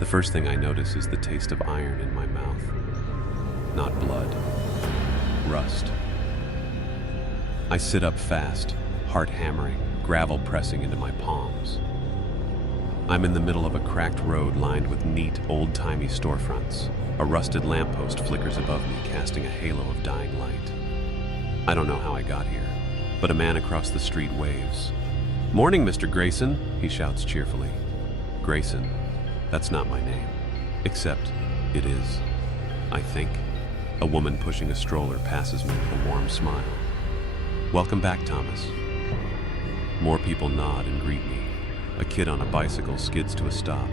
The first thing I notice is the taste of iron in my mouth. Not blood. Rust. I sit up fast, heart hammering, gravel pressing into my palms. I'm in the middle of a cracked road lined with neat, old-timey storefronts. A rusted lamppost flickers above me, casting a halo of dying light. I don't know how I got here, but a man across the street waves. "Morning, Mr. Grayson," he shouts cheerfully. Grayson, that's not my name. Except, it is. I think. A woman pushing a stroller passes me with a warm smile. "Welcome back, Thomas." More people nod and greet me. A kid on a bicycle skids to a stop.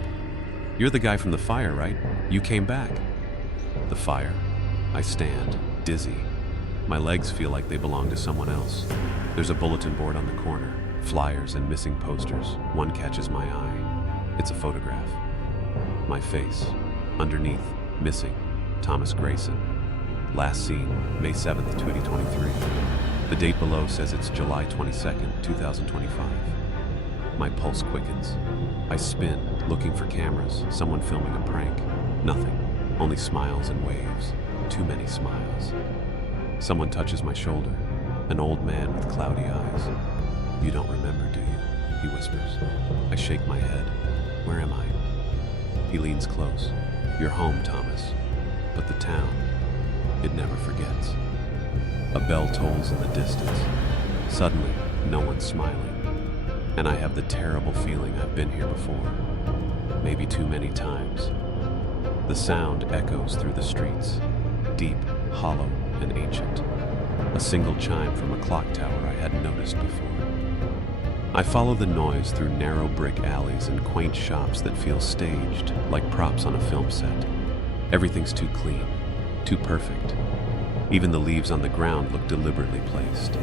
"You're the guy from the fire, right? You came back." The fire? I stand, dizzy. My legs feel like they belong to someone else. There's a bulletin board on the corner, flyers and missing posters. One catches my eye. It's a photograph. My face. Underneath, missing, Thomas Grayson. Last seen, May 7th, 2023. The date below says it's July 22nd, 2025. My pulse quickens. I spin, looking for cameras, someone filming a prank. Nothing. Only smiles and waves. Too many smiles. Someone touches my shoulder. An old man with cloudy eyes. "You don't remember, do you?" he whispers. I shake my head. "Where am I?" He leans close. "You're home, Thomas. But the town, it never forgets." A bell tolls in the distance. Suddenly, no one's smiling. And I have the terrible feeling I've been here before. Maybe too many times. The sound echoes through the streets. Deep, hollow, and ancient. A single chime from a clock tower I hadn't noticed before. I follow the noise through narrow brick alleys and quaint shops that feel staged, like props on a film set. Everything's too clean, too perfect. Even the leaves on the ground look deliberately placed.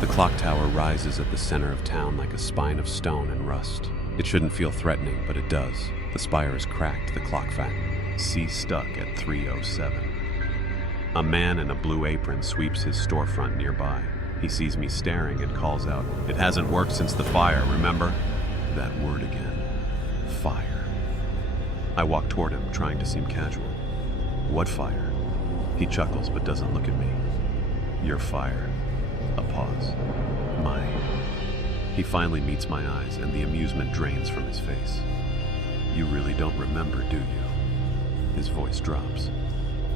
The clock tower rises at the center of town like a spine of stone and rust. It shouldn't feel threatening, but it does. The spire is cracked, the clock face. C stuck at 3:07. A man in a blue apron sweeps his storefront nearby. He sees me staring and calls out, "It hasn't worked since the fire, remember?" That word again. Fire. I walk toward him, trying to seem casual. "What fire?" He chuckles but doesn't look at me. "Your fire." A pause. "Mine." He finally meets my eyes and the amusement drains from his face. "You really don't remember, do you?" His voice drops.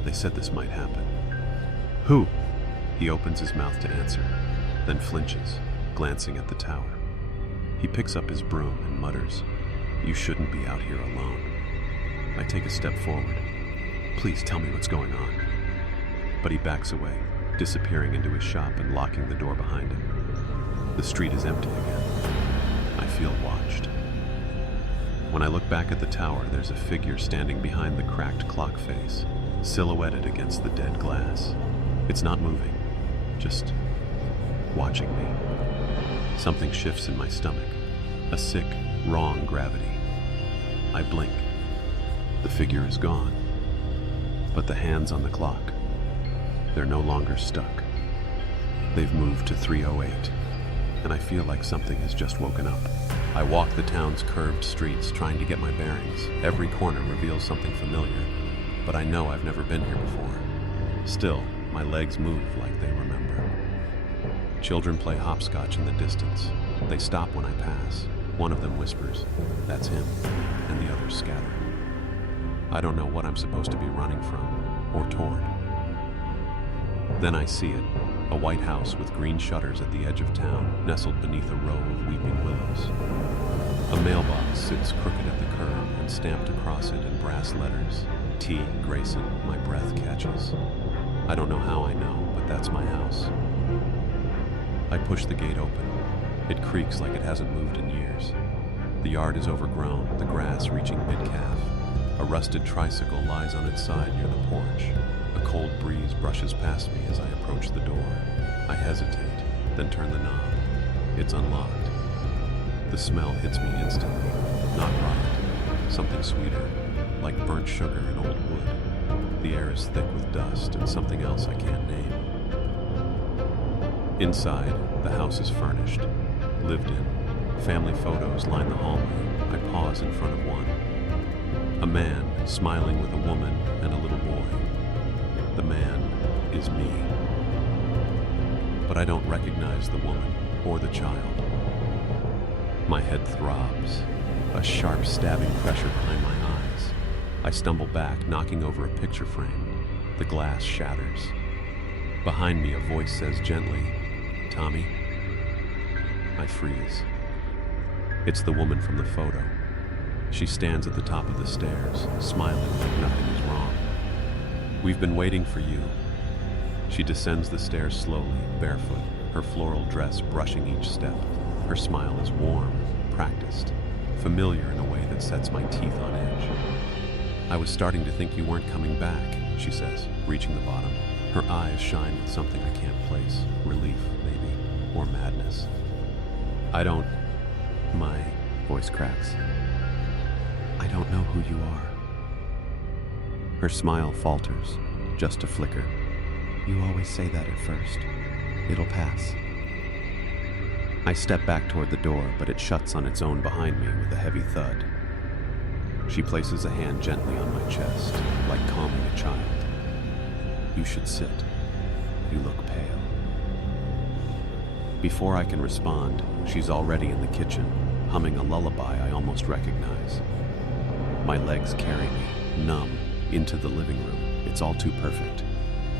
"They said this might happen." "Who?" He opens his mouth to answer, then flinches, glancing at the tower. He picks up his broom and mutters, "You shouldn't be out here alone." I take a step forward. "Please tell me what's going on." But he backs away, disappearing into his shop and locking the door behind him. The street is empty again. I feel watched. When I look back at the tower, there's a figure standing behind the cracked clock face, silhouetted against the dead glass. It's not moving, just watching me. Something shifts in my stomach, a sick, wrong gravity. I blink. The figure is gone. But the hands on the clock, they're no longer stuck. They've moved to 3:08, and I feel like something has just woken up. I walk the town's curved streets, trying to get my bearings. Every corner reveals something familiar, but I know I've never been here before. Still, my legs move like they remember. Children play hopscotch in the distance. They stop when I pass. One of them whispers, "That's him," and the others scatter. I don't know what I'm supposed to be running from, or toward. Then I see it, a white house with green shutters at the edge of town, nestled beneath a row of weeping willows. A mailbox sits crooked at the curb, and stamped across it in brass letters, "T. Grayson." My breath catches. I don't know how I know, but that's my house. I push the gate open. It creaks like it hasn't moved in years. The yard is overgrown, the grass reaching mid-calf. A rusted tricycle lies on its side near the porch. A cold breeze brushes past me as I approach the door. I hesitate, then turn the knob. It's unlocked. The smell hits me instantly. Not rot, something sweeter, like burnt sugar and old wood. The air is thick with dust and something else I can't name. Inside, the house is furnished, lived in. Family photos line the hallway. I pause in front of one. A man smiling with a woman and a little boy. The man is me. But I don't recognize the woman or the child. My head throbs, a sharp stabbing pressure behind my eyes. I stumble back, knocking over a picture frame. The glass shatters. Behind me, a voice says gently, "Tommy." I freeze. It's the woman from the photo. She stands at the top of the stairs, smiling like nothing is wrong. "We've been waiting for you." She descends the stairs slowly, barefoot, her floral dress brushing each step. Her smile is warm, practiced, familiar in a way that sets my teeth on edge. "I was starting to think you weren't coming back," she says, reaching the bottom. Her eyes shine with something I can't place. Relief, maybe, or madness. My voice cracks. "I don't know who you are." Her smile falters, just a flicker. "You always say that at first. It'll pass." I step back toward the door, but it shuts on its own behind me with a heavy thud. She places a hand gently on my chest, like calming a child. "You should sit. You look pale." Before I can respond, she's already in the kitchen, humming a lullaby I almost recognize. My legs carry me, numb, into the living room. It's all too perfect.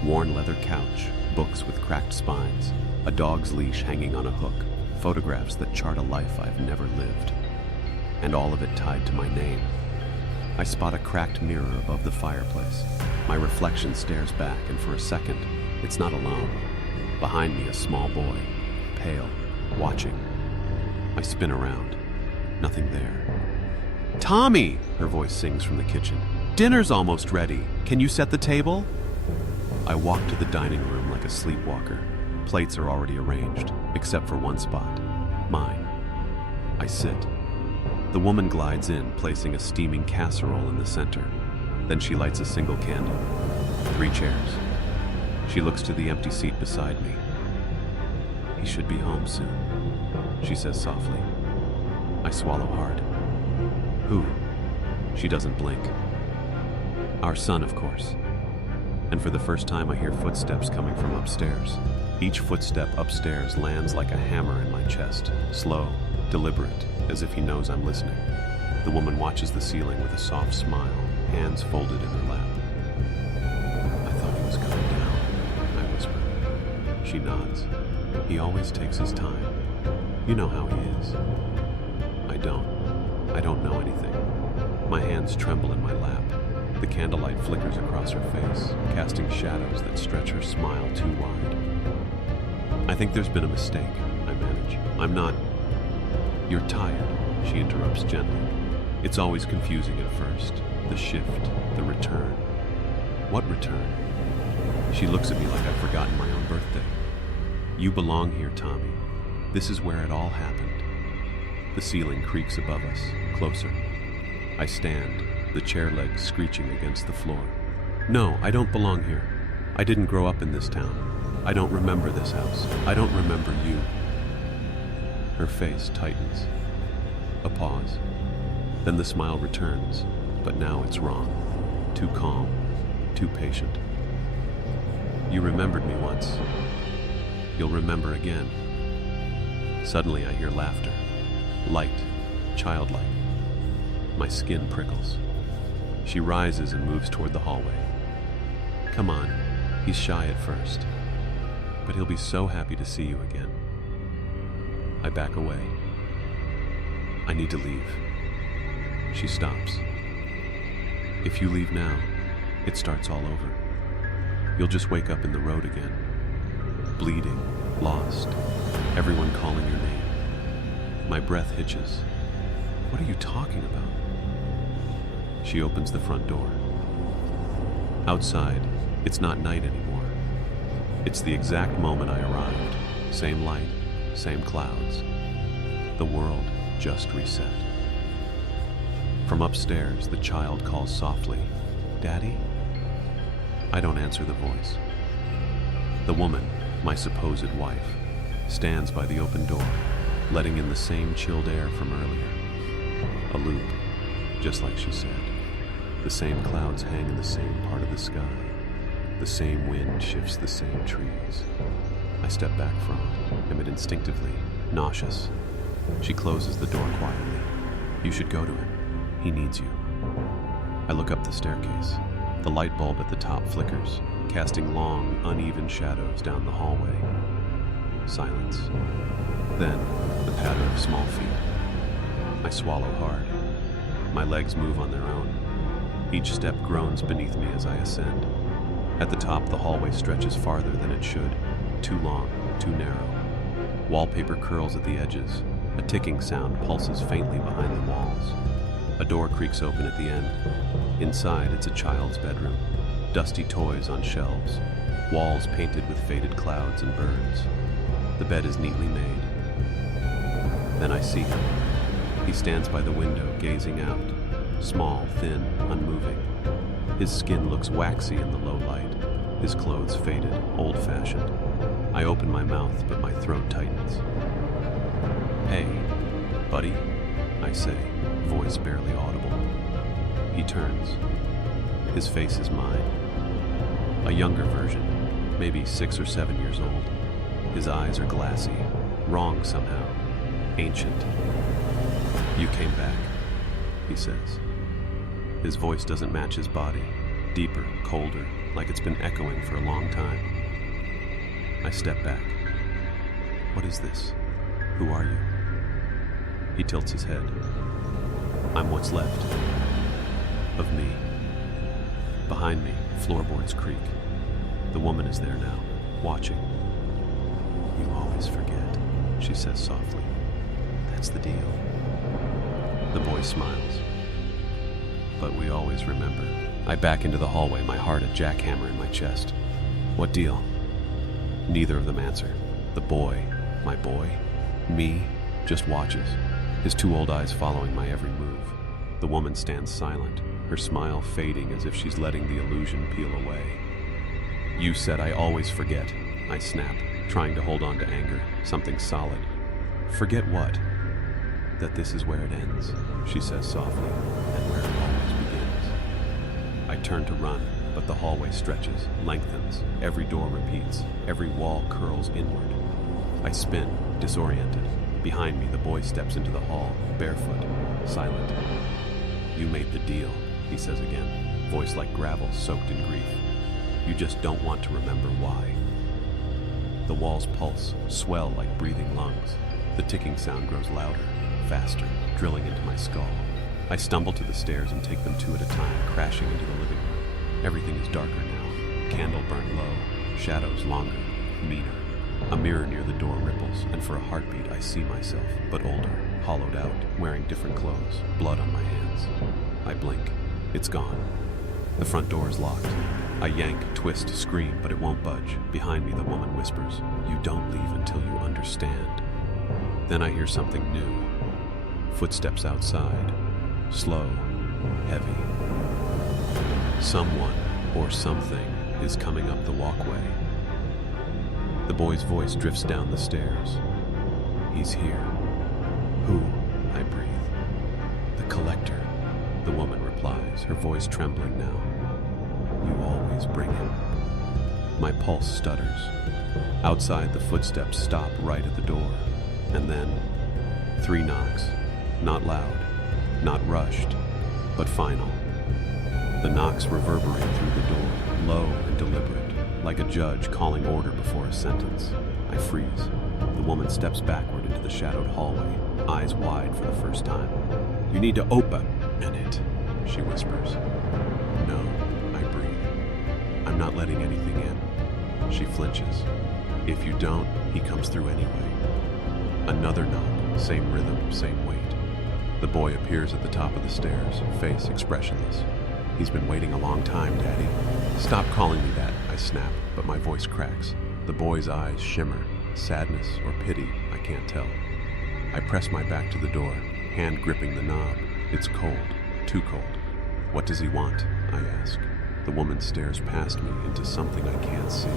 Worn leather couch, books with cracked spines, a dog's leash hanging on a hook, photographs that chart a life I've never lived. And all of it tied to my name. I spot a cracked mirror above the fireplace. My reflection stares back, and for a second, it's not alone. Behind me, a small boy, pale, watching. I spin around. Nothing there. "Tommy!" her voice sings from the kitchen. "Dinner's almost ready. Can you set the table?" I walk to the dining room like a sleepwalker. Plates are already arranged, except for one spot. Mine. I sit. The woman glides in, placing a steaming casserole in the center. Then she lights a single candle. 3 chairs. She looks to the empty seat beside me. "He should be home soon," she says softly. I swallow hard. "Who?" She doesn't blink. "Our son, of course." And for the first time, I hear footsteps coming from upstairs. Each footstep upstairs lands like a hammer in my chest, slow, deliberate, as if he knows I'm listening. The woman watches the ceiling with a soft smile, hands folded in her lap. "I thought he was coming down," I whisper. She nods. "He always takes his time. You know how he is." I don't know anything. My hands tremble in my lap. The candlelight flickers across her face, casting shadows that stretch her smile too wide. "I think there's been a mistake," I manage. "I'm not—" "You're tired," she interrupts gently. "It's always confusing at first. The shift, the return." "What return?" She looks at me like I've forgotten my own birthday. "You belong here, Tommy. This is where it all happened." The ceiling creaks above us, closer. I stand, the chair legs screeching against the floor. "No, I don't belong here. I didn't grow up in this town. I don't remember this house. I don't remember you." Her face tightens. A pause. Then the smile returns, but now it's wrong. Too calm, too patient. "You remembered me once. You'll remember again." Suddenly I hear laughter. Light, childlike. My skin prickles. She rises and moves toward the hallway. "Come on, he's shy at first, but he'll be so happy to see you again." I back away. "I need to leave." She stops. "If you leave now, it starts all over. You'll just wake up in the road again. Bleeding, lost, everyone calling your name." My breath hitches. "What are you talking about?" She opens the front door. Outside, it's not night anymore. It's the exact moment I arrived. Same light, same clouds. The world just reset. From upstairs, the child calls softly, "Daddy?" I don't answer the voice. The woman, my supposed wife, stands by the open door, letting in the same chilled air from earlier. A loop, just like she said. The same clouds hang in the same part of the sky. The same wind shifts the same trees. I step back from him instinctively, nauseous. She closes the door quietly. You should go to him. He needs you. I look up the staircase. The light bulb at the top flickers, casting long, uneven shadows down the hallway. Silence. Then, the patter of small feet. I swallow hard. My legs move on their own. Each step groans beneath me as I ascend. At the top, the hallway stretches farther than it should. Too long, too narrow. Wallpaper curls at the edges. A ticking sound pulses faintly behind the walls. A door creaks open at the end. Inside, it's a child's bedroom. Dusty toys on shelves. Walls painted with faded clouds and birds. The bed is neatly made. Then I see him. He stands by the window, gazing out. Small, thin, unmoving. His skin looks waxy in the low light. His clothes faded, old-fashioned. I open my mouth, but my throat tightens. Hey, buddy, I say, voice barely audible. He turns. His face is mine. A younger version, maybe 6 or 7 years old. His eyes are glassy, wrong somehow, ancient. You came back, he says. His voice doesn't match his body, deeper, colder, like it's been echoing for a long time. I step back. What is this? Who are you? He tilts his head. I'm what's left of me. Behind me, floorboards creak. The woman is there now, watching. You always forget, she says softly. That's the deal. The boy smiles. But we always remember. I back into the hallway, my heart a jackhammer in my chest. What deal? Neither of them answer. The boy, my boy, me, just watches, his 2 old eyes following my every move. The woman stands silent, her smile fading as if she's letting the illusion peel away. You said I always forget, I snap, trying to hold on to anger, something solid. Forget what? That this is where it ends, she says softly, and where it always begins. I turn to run, but the hallway stretches, lengthens, every door repeats, every wall curls inward. I spin, disoriented. Behind me, the boy steps into the hall, barefoot, silent. You made the deal, he says again, voice like gravel soaked in grief. You just don't want to remember why. The walls pulse, swell like breathing lungs. The ticking sound grows louder, faster, drilling into my skull. I stumble to the stairs and take them 2 at a time, crashing into the living room. Everything is darker now. Candle burned low, shadows longer, meaner. A mirror near the door ripples, and for a heartbeat I see myself, but older, hollowed out, wearing different clothes, blood on my hands. I blink. It's gone. The front door is locked. I yank, twist, scream, but it won't budge. Behind me, the woman whispers, "You don't leave until you understand." Then I hear something new. Footsteps outside. Slow, heavy. Someone or something is coming up the walkway. The boy's voice drifts down the stairs. He's here. Who? I breathe. The collector, the woman replies, her voice trembling now. You always bring him. My pulse stutters. Outside, the footsteps stop right at the door. And then, 3 knocks. Not loud, not rushed, but final. The knocks reverberate through the door, low and deliberate, like a judge calling order before a sentence. I freeze. The woman steps backward into the shadowed hallway, eyes wide for the first time. You need to open it, she whispers. No, I breathe. I'm not letting anything in. She flinches. If you don't, he comes through anyway. Another knock, same rhythm, same weight. The boy appears at the top of the stairs, face expressionless. He's been waiting a long time, Daddy. Stop calling me that, I snap, but my voice cracks. The boy's eyes shimmer, sadness or pity, I can't tell. I press my back to the door, hand gripping the knob. It's cold, too cold. What does he want? I ask. The woman stares past me into something I can't see.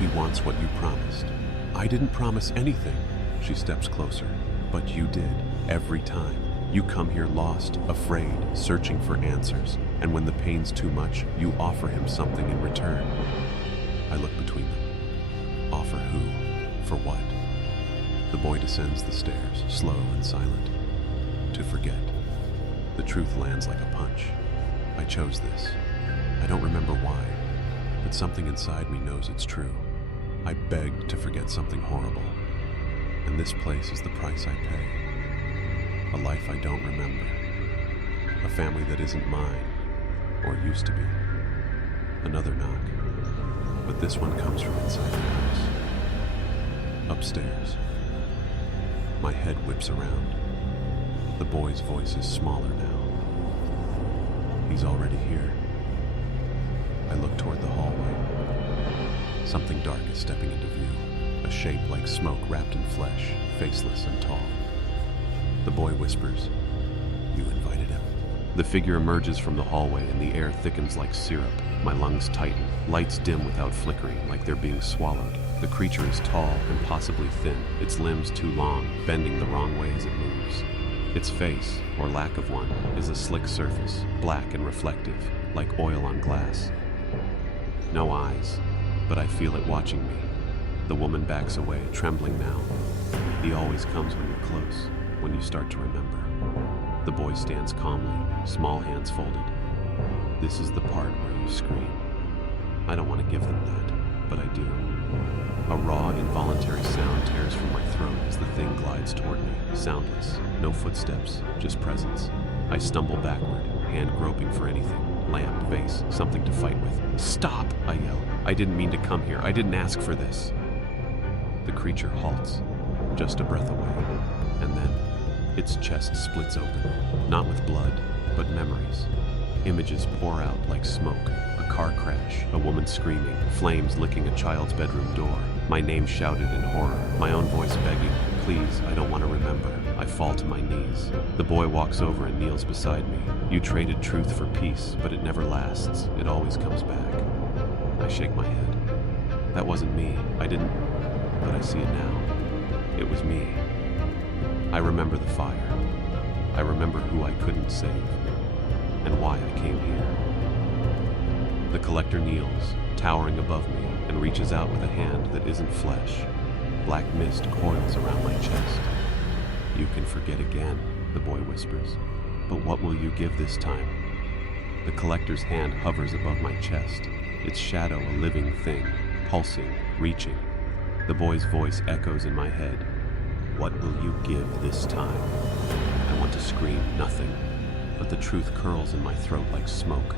He wants what you promised. I didn't promise anything. She steps closer. But you did, every time. You come here lost, afraid, searching for answers. And when the pain's too much, you offer him something in return. I look between them. Offer who? For what? The boy descends the stairs, slow and silent. To forget. The truth lands like a punch. I chose this. I don't remember why, but something inside me knows it's true. I beg to forget something horrible, and this place is the price I pay. A life I don't remember. A family that isn't mine, or used to be. Another knock, but this one comes from inside the house. Upstairs. My head whips around. The boy's voice is smaller now. He's already here. I look toward the hallway. Something dark is stepping into view, a shape like smoke wrapped in flesh, faceless and tall. The boy whispers, "You invited him." The figure emerges from the hallway and the air thickens like syrup. My lungs tighten, lights dim without flickering, like they're being swallowed. The creature is tall, impossibly thin, its limbs too long, bending the wrong way as it moves. Its face, or lack of one, is a slick surface, black and reflective, like oil on glass. No eyes, but I feel it watching me. The woman backs away, trembling now. He always comes when you're close, when you start to remember. The boy stands calmly, small hands folded. This is the part where you scream. I don't want to give them that, but I do. A raw, involuntary sound tears from my throat as the thing glides toward me, soundless, no footsteps, just presence. I stumble backward, hand groping for anything. Lamp, vase, something to fight with. "Stop!" I yell. "I didn't mean to come here. I didn't ask for this." The creature halts, just a breath away, and then its chest splits open, not with blood, but memories. Images pour out like smoke. A car crash, a woman screaming, flames licking a child's bedroom door, my name shouted in horror, my own voice begging, "Please, I don't want to remember." I fall to my knees. The boy walks over and kneels beside me. "You traded truth for peace, but it never lasts. It always comes back." I shake my head. That wasn't me. I didn't, but I see it now. It was me. I remember the fire. I remember who I couldn't save, and why I came here. The collector kneels, towering above me, and reaches out with a hand that isn't flesh. Black mist coils around my chest. "You can forget again," the boy whispers. "But what will you give this time?" The collector's hand hovers above my chest, its shadow a living thing, pulsing, reaching. The boy's voice echoes in my head. "What will you give this time?" I want to scream nothing, but the truth curls in my throat like smoke.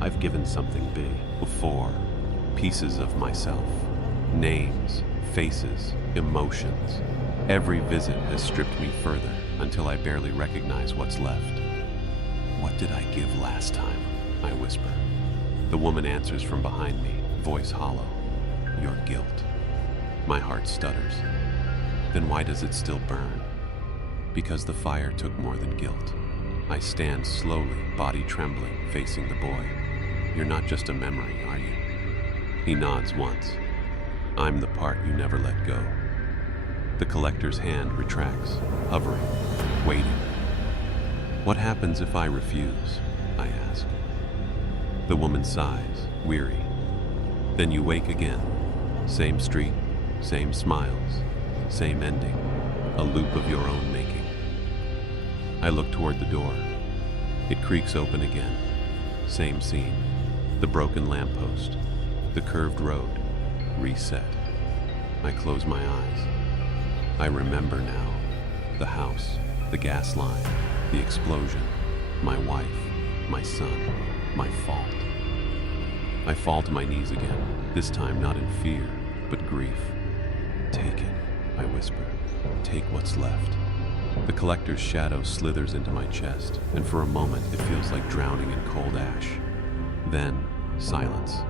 I've given something big before. Pieces of myself. Names, faces, emotions. Every visit has stripped me further until I barely recognize what's left. "What did I give last time?" I whisper. The woman answers from behind me, voice hollow. "Your guilt." My heart stutters. Then why does it still burn? Because the fire took more than guilt. I stand slowly, body trembling, facing the boy. "You're not just a memory, are you?" He nods once. "I'm the part you never let go." The collector's hand retracts, hovering, waiting. "What happens if I refuse?" I ask. The woman sighs, weary. "Then you wake again. Same street, same smiles, same ending, a loop of your own making." I look toward the door. It creaks open again. Same scene. The broken lamppost, the curved road, reset. I close my eyes. I remember now. The house, the gas line, the explosion, my wife, my son, my fault. I fall to my knees again, this time not in fear, but grief. "Take it," I whisper. "Take what's left." The collector's shadow slithers into my chest, and for a moment it feels like drowning in cold ash. Then, silence.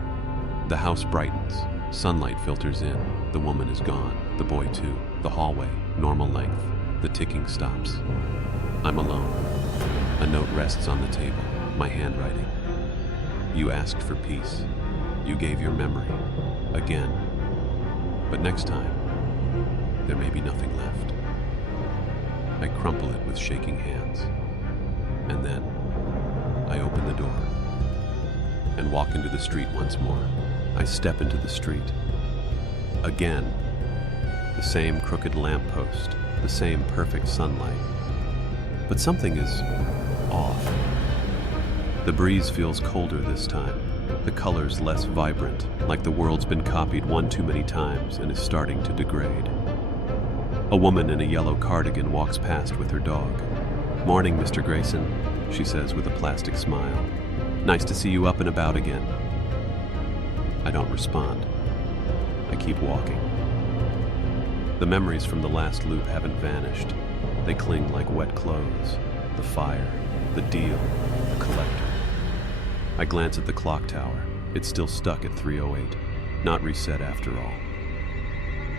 The house brightens. Sunlight filters in. The woman is gone. The boy too. The hallway, normal length. The ticking stops. I'm alone. A note rests on the table, my handwriting. "You asked for peace. You gave your memory. Again. But next time, there may be nothing left." I crumple it with shaking hands. And then, I open the door and walk into the street once more. I step into the street. Again, the same crooked lamppost, the same perfect sunlight. But something is off. The breeze feels colder this time. The colors less vibrant, like the world's been copied one too many times and is starting to degrade. A woman in a yellow cardigan walks past with her dog. "Morning, Mr. Grayson," she says with a plastic smile. "Nice to see you up and about again." I don't respond. I keep walking. The memories from the last loop haven't vanished. They cling like wet clothes. The fire, the deal, the collector. I glance at the clock tower. It's still stuck at 3:08, not reset after all.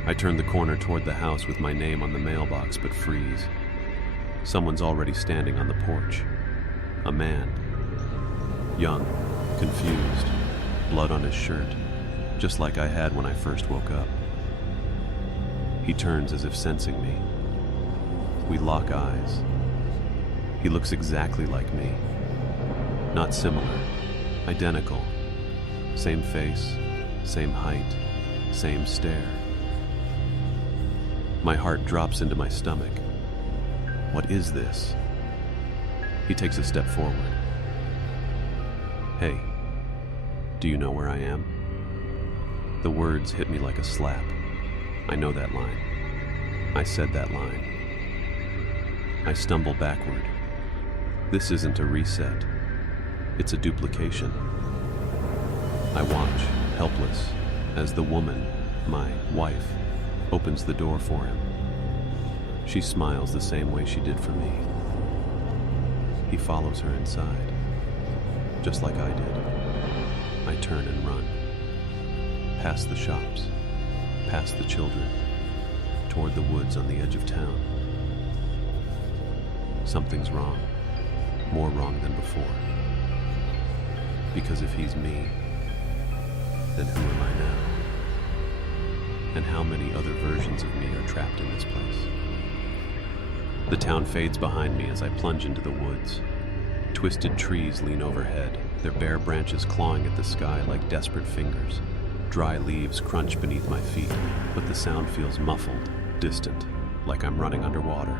I turn the corner toward the house with my name on the mailbox, but freeze. Someone's already standing on the porch. A man. Young, confused, blood on his shirt, just like I had when I first woke up. He turns as if sensing me. We lock eyes. He looks exactly like me. Not similar, identical. Same face, same height, same stare. My heart drops into my stomach. What is this? He takes a step forward. "Hey, do you know where I am?" The words hit me like a slap. I know that line. I said that line. I stumble backward. This isn't a reset. It's a duplication. I watch, helpless, as the woman, my wife, opens the door for him. She smiles the same way she did for me. He follows her inside, just like I did. I turn and run. Past the shops, past the children, toward the woods on the edge of town. Something's wrong, more wrong than before. Because if he's me, then who am I now? And how many other versions of me are trapped in this place? The town fades behind me as I plunge into the woods. Twisted trees lean overhead, their bare branches clawing at the sky like desperate fingers. Dry leaves crunch beneath my feet, but the sound feels muffled, distant, like I'm running underwater.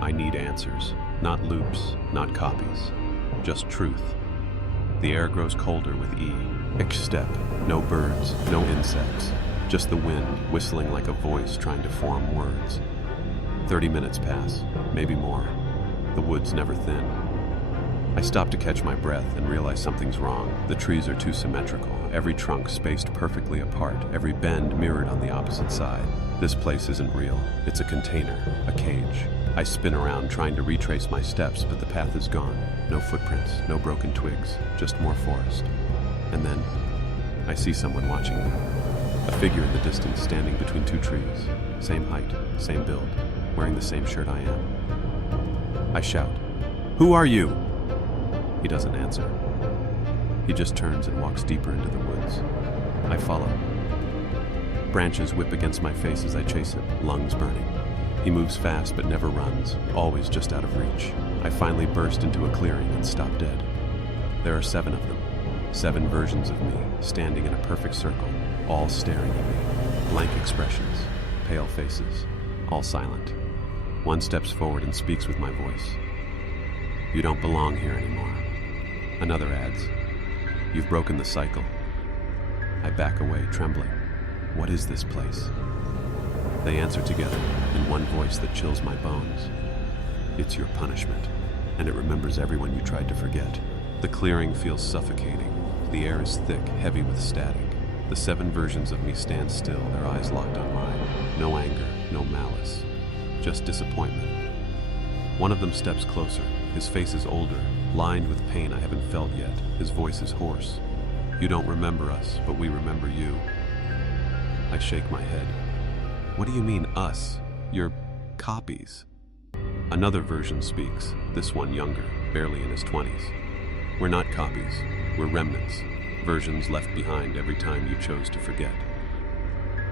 I need answers, not loops, not copies, just truth. The air grows colder with each step. No birds, no insects, just the wind whistling like a voice trying to form words. 30 minutes pass, maybe more. The woods never thin. I stop to catch my breath and realize something's wrong. The trees are too symmetrical, every trunk spaced perfectly apart, every bend mirrored on the opposite side. This place isn't real. It's a container, a cage. I spin around trying to retrace my steps, but the path is gone. No footprints, no broken twigs, just more forest. And then, I see someone watching me. A figure in the distance standing between two trees. Same height, same build, wearing the same shirt I am. I shout, "Who are you?" He doesn't answer. He just turns and walks deeper into the woods. I follow. Branches whip against my face as I chase him, lungs burning. He moves fast but never runs, always just out of reach. I finally burst into a clearing and stop dead. There are 7 of them, 7 versions of me, standing in a perfect circle, all staring at me. Blank expressions, pale faces, all silent. One steps forward and speaks with my voice. "You don't belong here anymore." Another adds, "You've broken the cycle." I back away, trembling. What is this place? They answer together, in one voice that chills my bones. "It's your punishment, and it remembers everyone you tried to forget." The clearing feels suffocating. The air is thick, heavy with static. The 7 versions of me stand still, their eyes locked on mine. No anger, no malice, just disappointment. One of them steps closer. His face is older, lined with pain I haven't felt yet. His voice is hoarse. "You don't remember us, but we remember you." I shake my head. "What do you mean, us? You're copies." Another version speaks, this one younger, barely in his 20s. "We're not copies, we're remnants, versions left behind every time you chose to forget."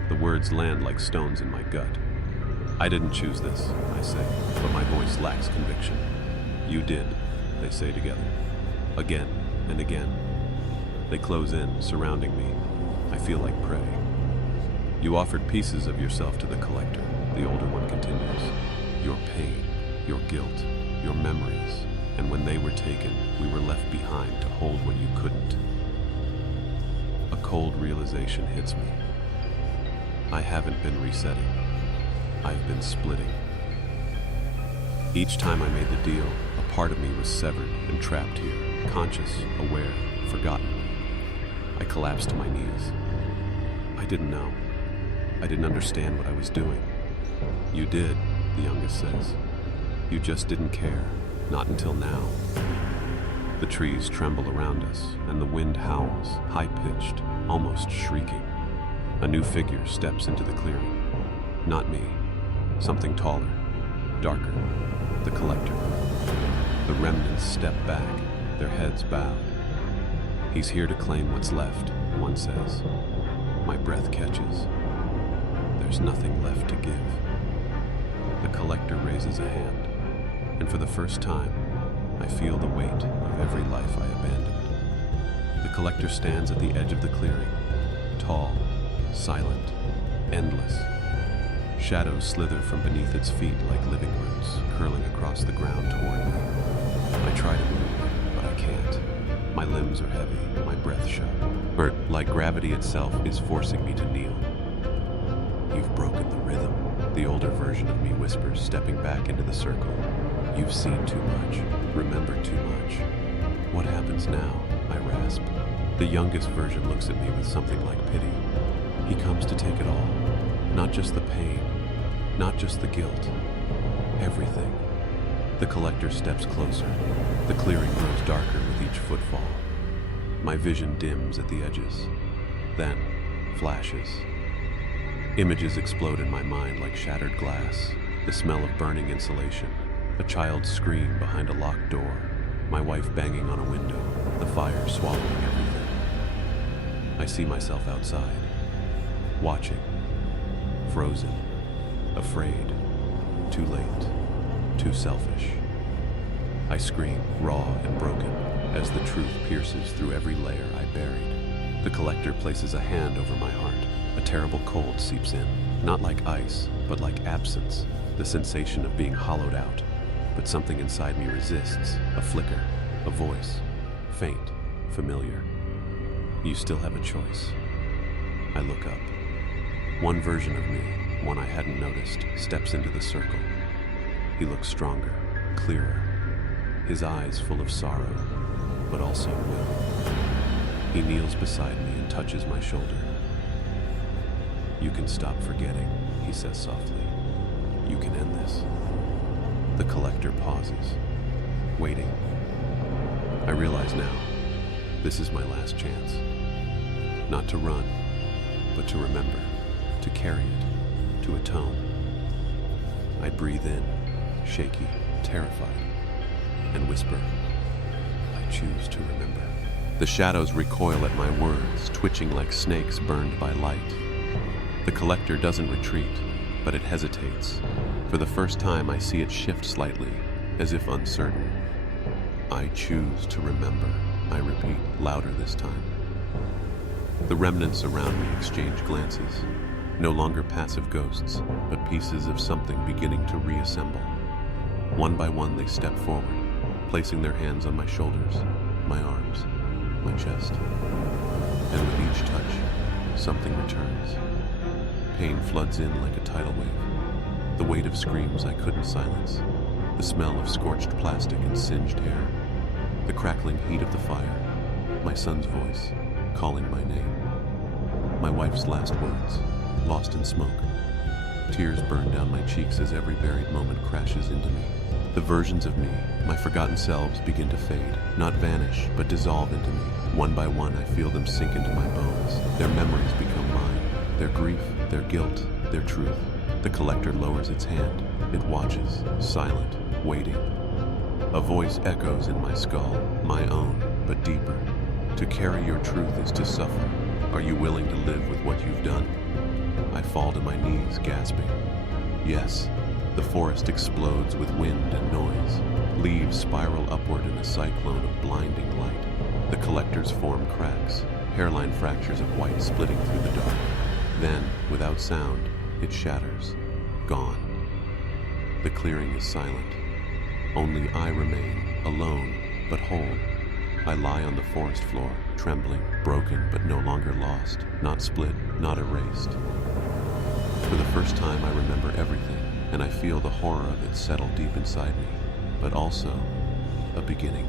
The words land like stones in my gut. "I didn't choose this," I say, but my voice lacks conviction. "You did. they say together. Again and again. They close in, surrounding me. I feel like prey. You offered pieces of yourself to the collector, the older one continues. Your pain, your guilt, your memories, and when they were taken, we were left behind to hold what you couldn't. A cold realization hits me. I haven't been resetting. I've been splitting. Each time I made the deal, a part of me was severed and trapped here, conscious, aware, forgotten. I collapsed to my knees. I didn't know. I didn't understand what I was doing. You did, the youngest says. You just didn't care, not until now. The trees tremble around us, and the wind howls, high-pitched, almost shrieking. A new figure steps into the clearing. Not me. Something taller, darker. The collector. The remnants step back, their heads bowed. He's here to claim what's left, one says. My breath catches. There's nothing left to give. The collector raises a hand, and for the first time, I feel the weight of every life I abandoned. The collector stands at the edge of the clearing, tall, silent, endless. Shadows slither from beneath its feet like living roots, curling across the ground toward me. I try to move, but I can't. My limbs are heavy, my breath shut. Or, like gravity itself, is forcing me to kneel. You've broken the rhythm, the older version of me whispers, stepping back into the circle. You've seen too much, remembered too much. What happens now? I rasp. The youngest version looks at me with something like pity. He comes to take it all. Not just the pain, not just the guilt. Everything. The collector steps closer. The clearing grows darker with each footfall. My vision dims at the edges. Then, flashes. Images explode in my mind like shattered glass. The smell of burning insulation. A child's scream behind a locked door. My wife banging on a window. The fire swallowing everything. I see myself outside. Watching. Frozen. Afraid. Too late. Too selfish. I scream, raw and broken, as the truth pierces through every layer I buried. The collector places a hand over my heart. A terrible cold seeps in, not like ice, but like absence, the sensation of being hollowed out. But something inside me resists, a flicker, a voice, faint, familiar. You still have a choice. I look up. One version of me, one I hadn't noticed, steps into the circle. He looks stronger, clearer, his eyes full of sorrow, but also will. He kneels beside me and touches my shoulder. You can stop forgetting, he says softly. You can end this. The collector pauses, waiting. I realize now, this is my last chance. Not to run, but to remember, to carry it, to atone. I breathe in, shaky, terrified, and whisper, I choose to remember. The shadows recoil at my words, twitching like snakes burned by light. The collector doesn't retreat, but it hesitates. For the first time, I see it shift slightly, as if uncertain. I choose to remember, I repeat, louder this time. The remnants around me exchange glances. No longer passive ghosts, but pieces of something beginning to reassemble. One by one, they step forward, placing their hands on my shoulders, my arms, my chest. And with each touch, something returns. Pain floods in like a tidal wave. The weight of screams I couldn't silence. The smell of scorched plastic and singed hair. The crackling heat of the fire. My son's voice, calling my name. My wife's last words, lost in smoke. Tears burn down my cheeks as every buried moment crashes into me. The versions of me, my forgotten selves, begin to fade, not vanish, but dissolve into me. One by one, I feel them sink into my bones. Their memories become mine. Their grief, their guilt, their truth. The collector lowers its hand. It watches, silent, waiting. A voice echoes in my skull, my own, but deeper. To carry your truth is to suffer. Are you willing to live with what you've done? I fall to my knees, gasping. Yes, The forest explodes with wind and noise. Leaves spiral upward in a cyclone of blinding light. The collectors form cracks, hairline fractures of white splitting through the dark. Then, without sound, it shatters. Gone. The clearing is silent. Only I remain, alone, but whole. I lie on the forest floor, trembling, broken, but no longer lost. Not split, not erased. For the first time, I remember everything, and I feel the horror of it settle deep inside me, but also a beginning.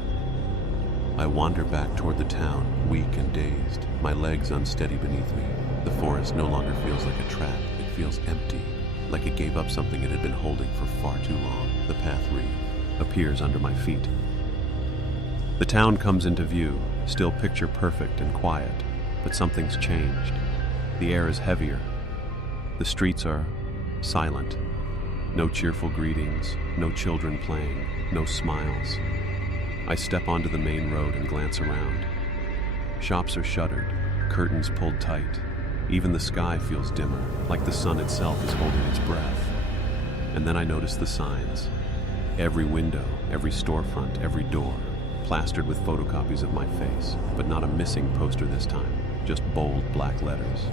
I wander back toward the town, weak and dazed, my legs unsteady beneath me. The forest no longer feels like a trap. It feels empty, like it gave up something it had been holding for far too long. The path appears under my feet. The town comes into view, still picture perfect and quiet, but something's changed. The air is heavier. The streets are silent. No cheerful greetings, no children playing, no smiles. I step onto the main road and glance around. Shops are shuttered, curtains pulled tight. Even the sky feels dimmer, like the sun itself is holding its breath. And then I notice the signs. Every window, every storefront, every door, plastered with photocopies of my face, but not a missing poster this time, just bold black letters.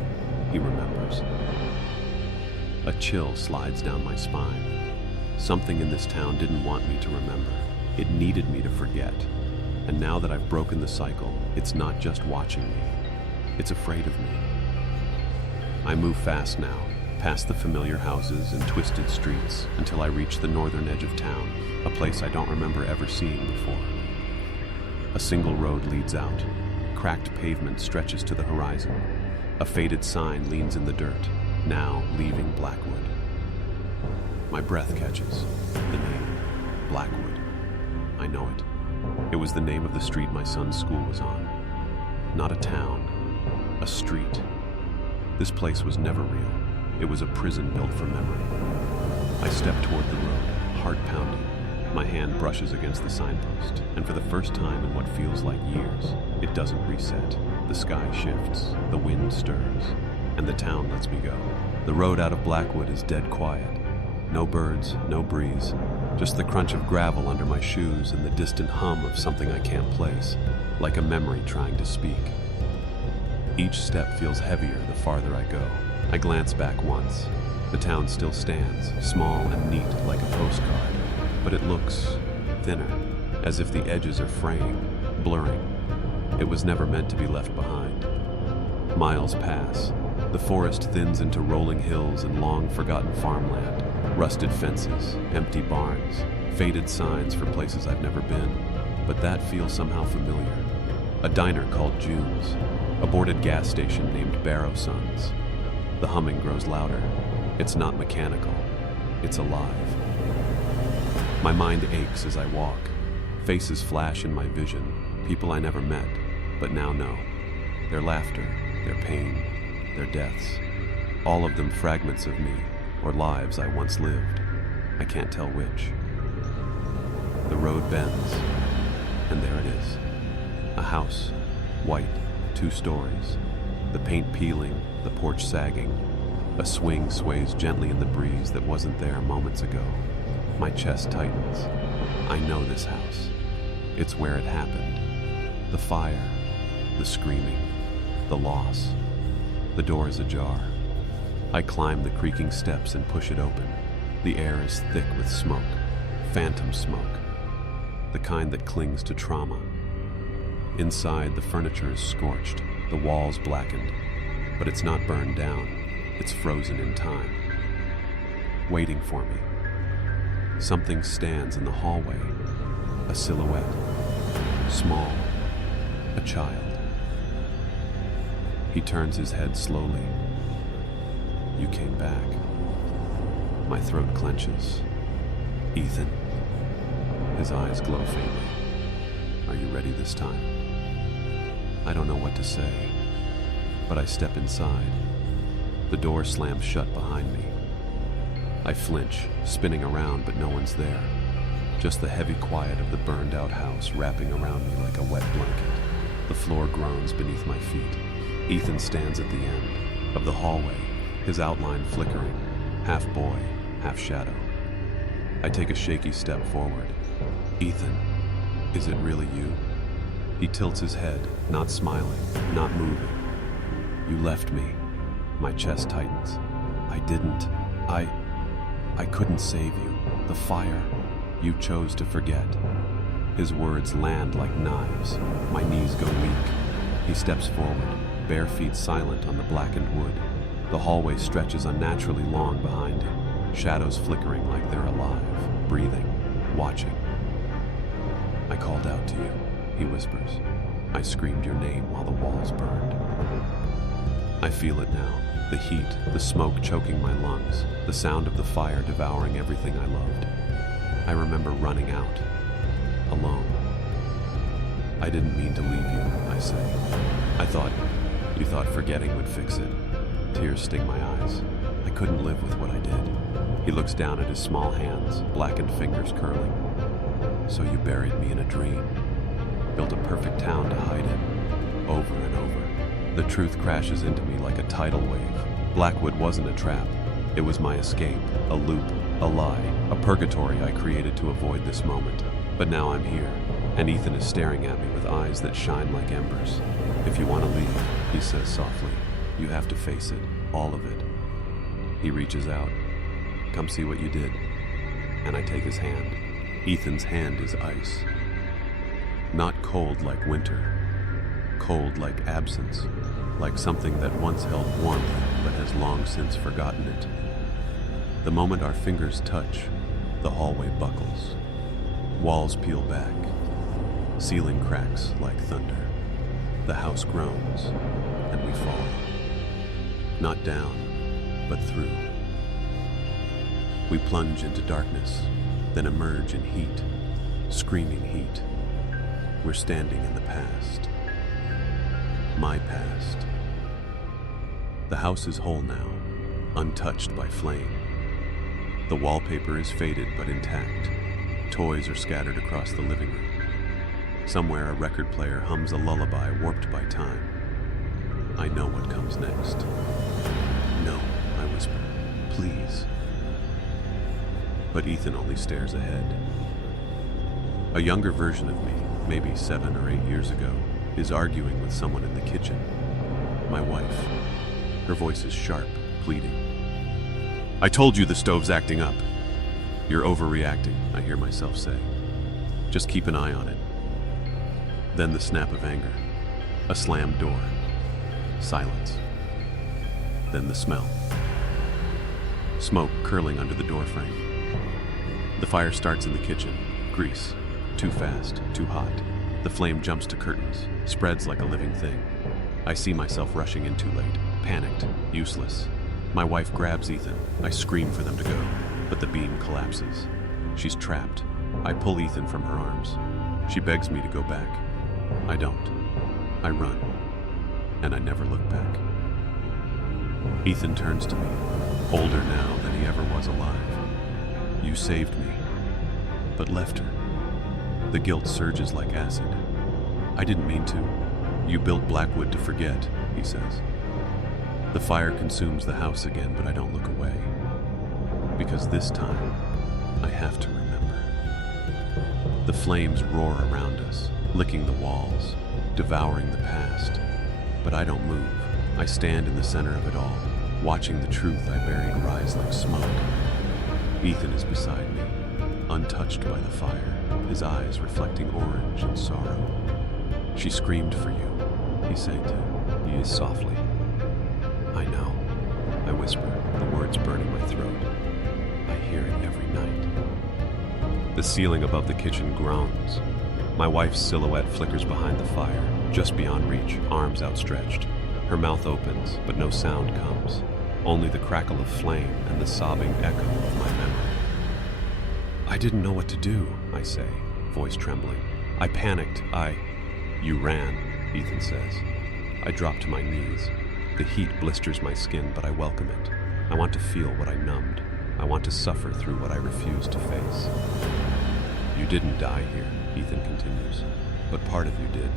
He remembers. A chill slides down my spine. Something in this town didn't want me to remember. It needed me to forget. And now that I've broken the cycle, it's not just watching me. It's afraid of me. I move fast now, past the familiar houses and twisted streets, until I reach the northern edge of town, a place I don't remember ever seeing before. A single road leads out. Cracked pavement stretches to the horizon. A faded sign leans in the dirt, now leaving Blackwood. My breath catches. The name, Blackwood. I know it. It was the name of the street my son's school was on. Not a town, a street. This place was never real. It was a prison built for memory. I step toward the road, heart pounding. My hand brushes against the signpost, and for the first time in what feels like years, it doesn't reset. The sky shifts, the wind stirs, and the town lets me go. The road out of Blackwood is dead quiet. No birds, no breeze, just the crunch of gravel under my shoes and the distant hum of something I can't place, like a memory trying to speak. Each step feels heavier the farther I go. I glance back once. The town still stands, small and neat like a postcard, but it looks thinner, as if the edges are fraying, blurring. It was never meant to be left behind. Miles pass. The forest thins into rolling hills and long-forgotten farmland, rusted fences, empty barns, faded signs for places I've never been. But that feels somehow familiar. A diner called June's, a boarded gas station named Barrow Sons. The humming grows louder. It's not mechanical. It's alive. My mind aches as I walk. Faces flash in my vision, people I never met, but now know. Their laughter, their pain, their deaths. All of them fragments of me, or lives I once lived. I can't tell which. The road bends, and there it is. A house, white, 2 stories. The paint peeling, the porch sagging. A swing sways gently in the breeze that wasn't there moments ago. My chest tightens. I know this house. It's where it happened. The fire, the screaming, the loss. The door is ajar. I climb the creaking steps and push it open. The air is thick with smoke, phantom smoke, the kind that clings to trauma. Inside, the furniture is scorched, the walls blackened, but it's not burned down. It's frozen in time, waiting for me. Something stands in the hallway, a silhouette, small, a child. He turns his head slowly. You came back. My throat clenches. Ethan. His eyes glow faintly. Are you ready this time? I don't know what to say, but I step inside. The door slams shut behind me. I flinch, spinning around, but no one's there. Just the heavy quiet of the burned-out house wrapping around me like a wet blanket. The floor groans beneath my feet. Ethan stands at the end of the hallway, his outline flickering, half boy, half shadow. I take a shaky step forward. Ethan, is it really you? He tilts his head, not smiling, not moving. You left me. My chest tightens. I didn't. I couldn't save you. The fire. You chose to forget. His words land like knives. My knees go weak. He steps forward, bare feet silent on the blackened wood. The hallway stretches unnaturally long behind him, shadows flickering like they're alive, breathing, watching. I called out to you, he whispers. I screamed your name while the walls burned. I feel it now, the heat, the smoke choking my lungs, the sound of the fire devouring everything I loved. I remember running out, alone. I didn't mean to leave you, I say. You thought forgetting would fix it. Tears sting my eyes. I couldn't live with what I did. He looks down at his small hands, blackened fingers curling. So you buried me in a dream. Built a perfect town to hide in. Over and over. The truth crashes into me like a tidal wave. Blackwood wasn't a trap. It was my escape, a loop, a lie, a purgatory I created to avoid this moment. But now I'm here, and Ethan is staring at me with eyes that shine like embers. If you want to leave, he says softly, you have to face it, all of it. He reaches out. Come see what you did. And I take his hand. Ethan's hand is ice. Not cold like winter. Cold like absence. Like something that once held warmth but has long since forgotten it. The moment our fingers touch, the hallway buckles. Walls peel back. Ceiling cracks like thunder. The house groans, and we fall. Not down, but through. We plunge into darkness, then emerge in heat, screaming heat. We're standing in the past. My past. The house is whole now, untouched by flame. The wallpaper is faded but intact. Toys are scattered across the living room. Somewhere a record player hums a lullaby warped by time. I know what comes next. No, I whisper. Please. But Ethan only stares ahead. A younger version of me, maybe 7 or 8 years ago, is arguing with someone in the kitchen. My wife. Her voice is sharp, pleading. I told you the stove's acting up. You're overreacting, I hear myself say. Just keep an eye on it. Then the snap of anger. A slammed door. Silence. Then the smell. Smoke curling under the doorframe. The fire starts in the kitchen. Grease. Too fast, too hot. The flame jumps to curtains, spreads like a living thing. I see myself rushing in too late, panicked, useless. My wife grabs Ethan. I scream for them to go, but the beam collapses. She's trapped. I pull Ethan from her arms. She begs me to go back. I don't. I run, and I never look back. Ethan turns to me, older now than he ever was alive. You saved me, but left her. The guilt surges like acid. I didn't mean to. You built Blackwood to forget, he says. The fire consumes the house again, but I don't look away. Because this time, I have to remember. The flames roar around us, licking the walls, devouring the past. But I don't move. I stand in the center of it all, watching the truth I buried rise like smoke. Ethan is beside me, untouched by the fire, his eyes reflecting orange and sorrow. She screamed for you, he said softly. I know, I whisper, the words burning my throat. I hear it every night. The ceiling above the kitchen groans. My wife's silhouette flickers behind the fire, just beyond reach, arms outstretched. Her mouth opens, but no sound comes. Only the crackle of flame and the sobbing echo of my memory. I didn't know what to do, I say, voice trembling. I panicked. You ran, Ethan says. I drop to my knees. The heat blisters my skin, but I welcome it. I want to feel what I numbed. I want to suffer through what I refuse to face. You didn't die here, Ethan continues, but part of you did.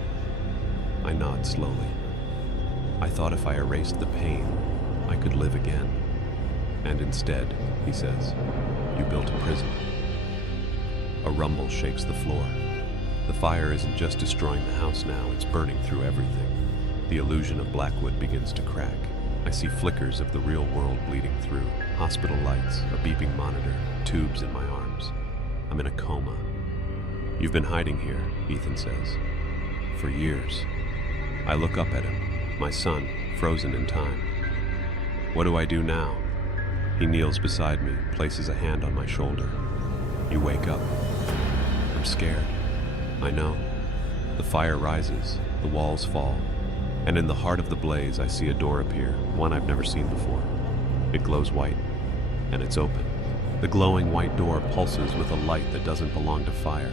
I nod slowly. I thought if I erased the pain, I could live again. And instead, he says, you built a prison. A rumble shakes the floor. The fire isn't just destroying the house now, it's burning through everything. The illusion of Blackwood begins to crack. I see flickers of the real world bleeding through. Hospital lights, a beeping monitor, tubes in my arms. I'm in a coma. "You've been hiding here," Ethan says. "For years." I look up at him, my son, frozen in time. "What do I do now?" He kneels beside me, places a hand on my shoulder. "You wake up." I'm scared. I know. The fire rises, the walls fall, and in the heart of the blaze I see a door appear, one I've never seen before. It glows white, and it's open. The glowing white door pulses with a light that doesn't belong to fire.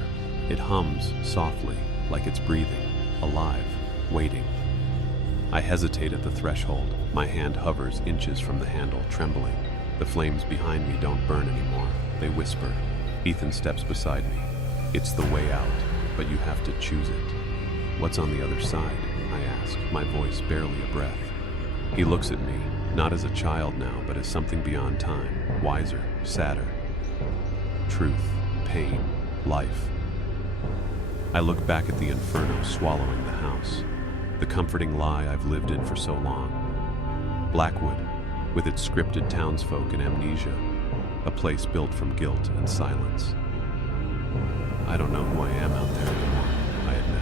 It hums softly, like it's breathing, alive, waiting. I hesitate at the threshold. My hand hovers inches from the handle, trembling. The flames behind me don't burn anymore. They whisper. Ethan steps beside me. "It's the way out, but you have to choose it." "What's on the other side?" I ask, my voice barely a breath. He looks at me, not as a child now, but as something beyond time, wiser, sadder. Truth, pain, life. I look back at the inferno swallowing the house, the comforting lie I've lived in for so long. Blackwood, with its scripted townsfolk and amnesia, a place built from guilt and silence. I don't know who I am out there anymore, I admit.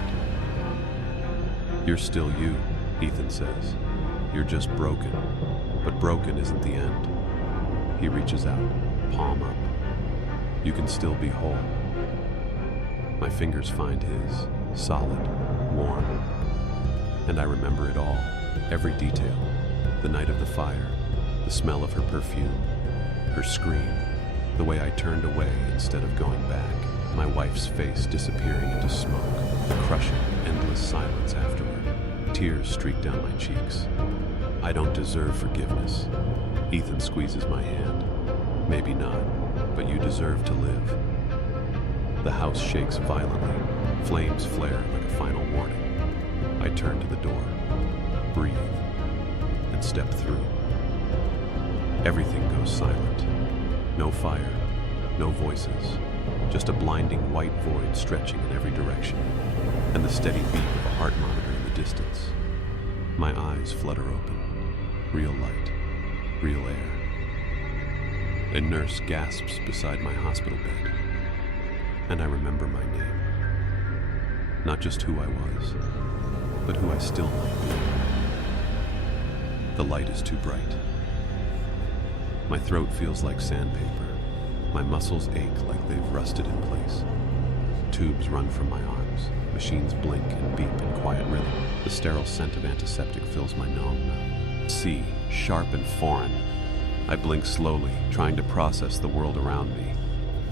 "You're still you," Ethan says. "You're just broken, but broken isn't the end." He reaches out, palm up. "You can still be whole." My fingers find his, solid, warm. And I remember it all, every detail. The night of the fire, the smell of her perfume, her scream, the way I turned away instead of going back, my wife's face disappearing into smoke, the crushing, endless silence afterward. Tears streak down my cheeks. I don't deserve forgiveness. Ethan squeezes my hand. "Maybe not, but you deserve to live." The house shakes violently. Flames flare like a final warning. I turn to the door, breathe, and step through. Everything goes silent. No fire, no voices, just a blinding white void stretching in every direction, and the steady beat of a heart monitor in the distance. My eyes flutter open. Real light, real air. A nurse gasps beside my hospital bed, and I remember my name. Not just who I was, but who I still might be. The light is too bright. My throat feels like sandpaper. My muscles ache like they've rusted in place. Tubes run from my arms. Machines blink and beep in quiet rhythm. The sterile scent of antiseptic fills my nose. See, sharp and foreign. I blink slowly, trying to process the world around me.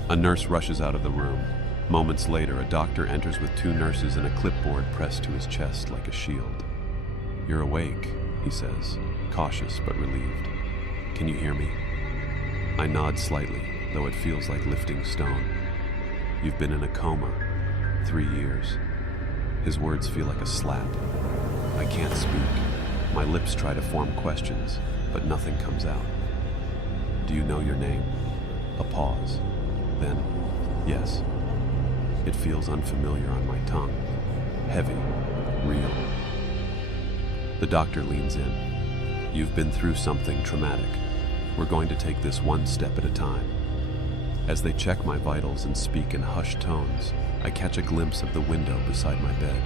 A nurse rushes out of the room. Moments later, a doctor enters with 2 nurses and a clipboard pressed to his chest like a shield. "You're awake," he says, cautious but relieved. "Can you hear me?" I nod slightly, though it feels like lifting stone. "You've been in a coma. 3 years." His words feel like a slap. I can't speak. My lips try to form questions, but nothing comes out. "Do you know your name?" A pause. Then, "Yes." It feels unfamiliar on my tongue. Heavy, real. The doctor leans in. "You've been through something traumatic. We're going to take this one step at a time." As they check my vitals and speak in hushed tones, I catch a glimpse of the window beside my bed.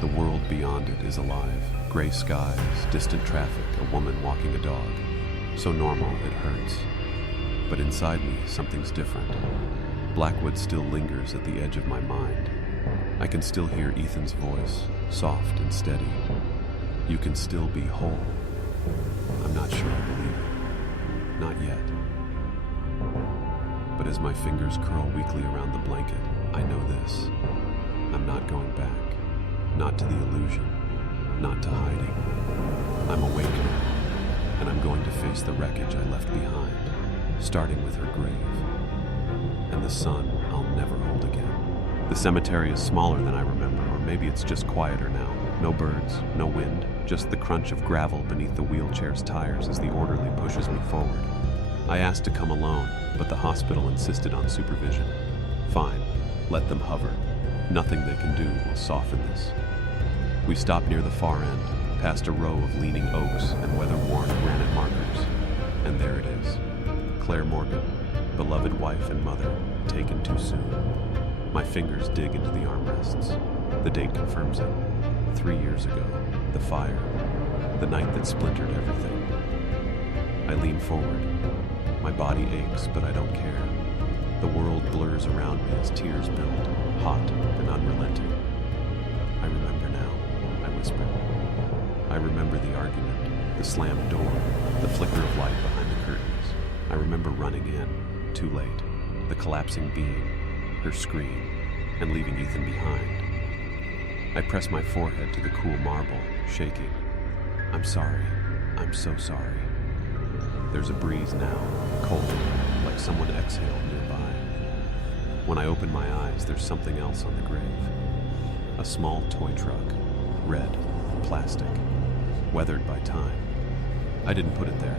The world beyond it is alive. Gray skies, distant traffic, a woman walking a dog. So normal it hurts. But inside me, something's different. Blackwood still lingers at the edge of my mind. I can still hear Ethan's voice, soft and steady. "You can still be whole." I'm not sure I believe it. Not yet. But as my fingers curl weakly around the blanket, I know this. I'm not going back. Not to the illusion. Not to hiding. I'm awake now, and I'm going to face the wreckage I left behind, starting with her grave. And the sun I'll never hold again. The cemetery is smaller than I remember, or maybe it's just quieter now. No birds, no wind, just the crunch of gravel beneath the wheelchair's tires as the orderly pushes me forward. I asked to come alone, but the hospital insisted on supervision. Fine, let them hover. Nothing they can do will soften this. We stop near the far end, past a row of leaning oaks and weather-worn granite markers. And there it is. Claire Morgan, beloved wife and mother, taken too soon. My fingers dig into the armrests. The date confirms it. 3 years ago, the fire, the night that splintered everything. I lean forward. My body aches, but I don't care. The world blurs around me as tears build, hot and unrelenting. I remember now, I whisper. I remember the argument, the slammed door, the flicker of light behind the curtains. I remember running in, too late, the collapsing beam, her scream, and leaving Ethan behind. I press my forehead to the cool marble, shaking. I'm sorry. I'm so sorry. There's a breeze now, cold, like someone exhaled nearby. When I open my eyes, there's something else on the grave. A small toy truck, red, plastic, weathered by time. I didn't put it there.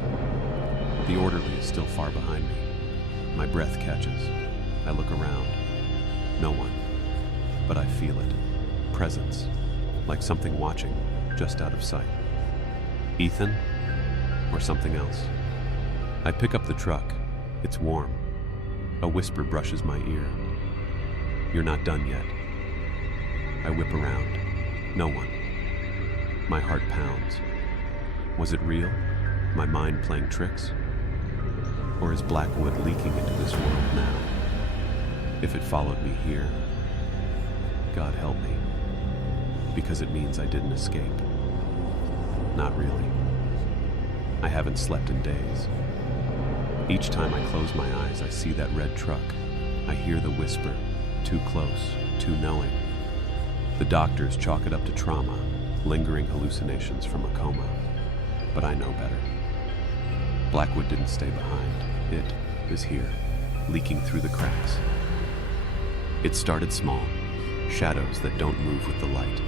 The orderly is still far behind me. My breath catches. I look around. No one. But I feel it. Presence. Like something watching, just out of sight. Ethan? Or something else? I pick up the truck. It's warm. A whisper brushes my ear. You're not done yet. I whip around. No one. My heart pounds. Was it real? My mind playing tricks? Or is Blackwood leaking into this world now? If it followed me here, God help me. Because it means I didn't escape. Not really. I haven't slept in days. Each time I close my eyes, I see that red truck. I hear the whisper, too close, too knowing. The doctors chalk it up to trauma, lingering hallucinations from a coma. But I know better. Blackwood didn't stay behind. It is here, leaking through the cracks. It started small, shadows that don't move with the light.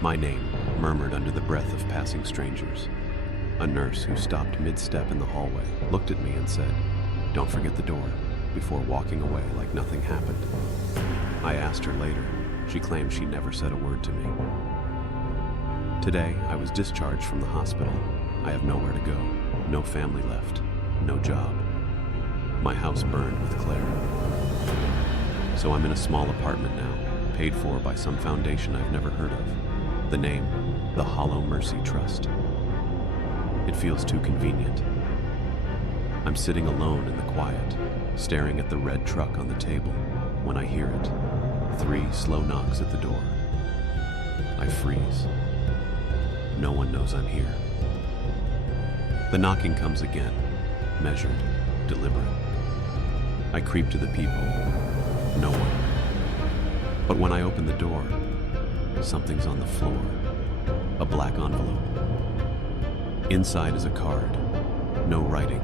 My name murmured under the breath of passing strangers. A nurse who stopped mid-step in the hallway looked at me and said, "Don't forget the door," before walking away like nothing happened. I asked her later. She claimed she never said a word to me. Today, I was discharged from the hospital. I have nowhere to go, no family left, no job. My house burned with Claire. So I'm in a small apartment now, paid for by some foundation I've never heard of. The name, the Hollow Mercy Trust. It feels too convenient. I'm sitting alone in the quiet, staring at the red truck on the table, when I hear it. 3 slow knocks at the door. I freeze. No one knows I'm here. The knocking comes again, measured, deliberate. I creep to the people. No one. But when I open the door, something's on the floor. A black envelope. Inside is a card. No writing,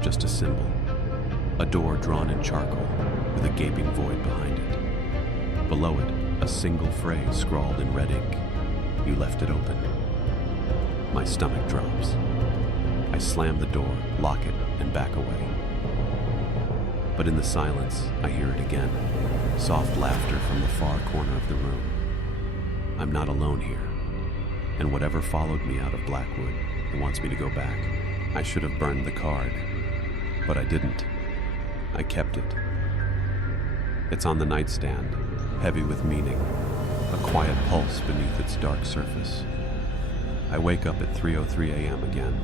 just a symbol. A door drawn in charcoal with a gaping void behind it. Below it, a single phrase scrawled in red ink. You left it open. My stomach drops. I slam the door, lock it, and back away. But in the silence, I hear it again. Soft laughter from the far corner of the room. I'm not alone here. And whatever followed me out of Blackwood, it wants me to go back. I should have burned the card, but I didn't. I kept it. It's on the nightstand, heavy with meaning, a quiet pulse beneath its dark surface. I wake up at 3:03 a.m. again,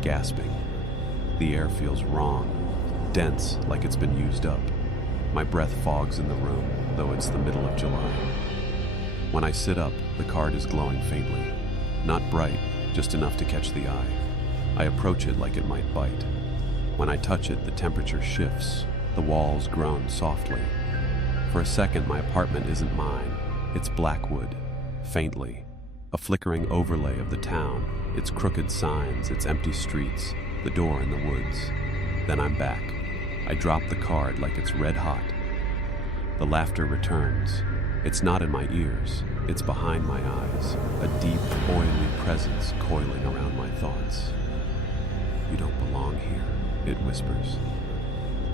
gasping. The air feels wrong, dense like it's been used up. My breath fogs in the room, though it's the middle of July. When I sit up, the card is glowing faintly. Not bright, just enough to catch the eye. I approach it like it might bite. When I touch it, the temperature shifts. The walls groan softly. For a second, my apartment isn't mine. It's Blackwood, faintly. A flickering overlay of the town, its crooked signs, its empty streets, the door in the woods. Then I'm back. I drop the card like it's red hot. The laughter returns. It's not in my ears. It's behind my eyes, a deep, oily presence coiling around my thoughts. You don't belong here, it whispers.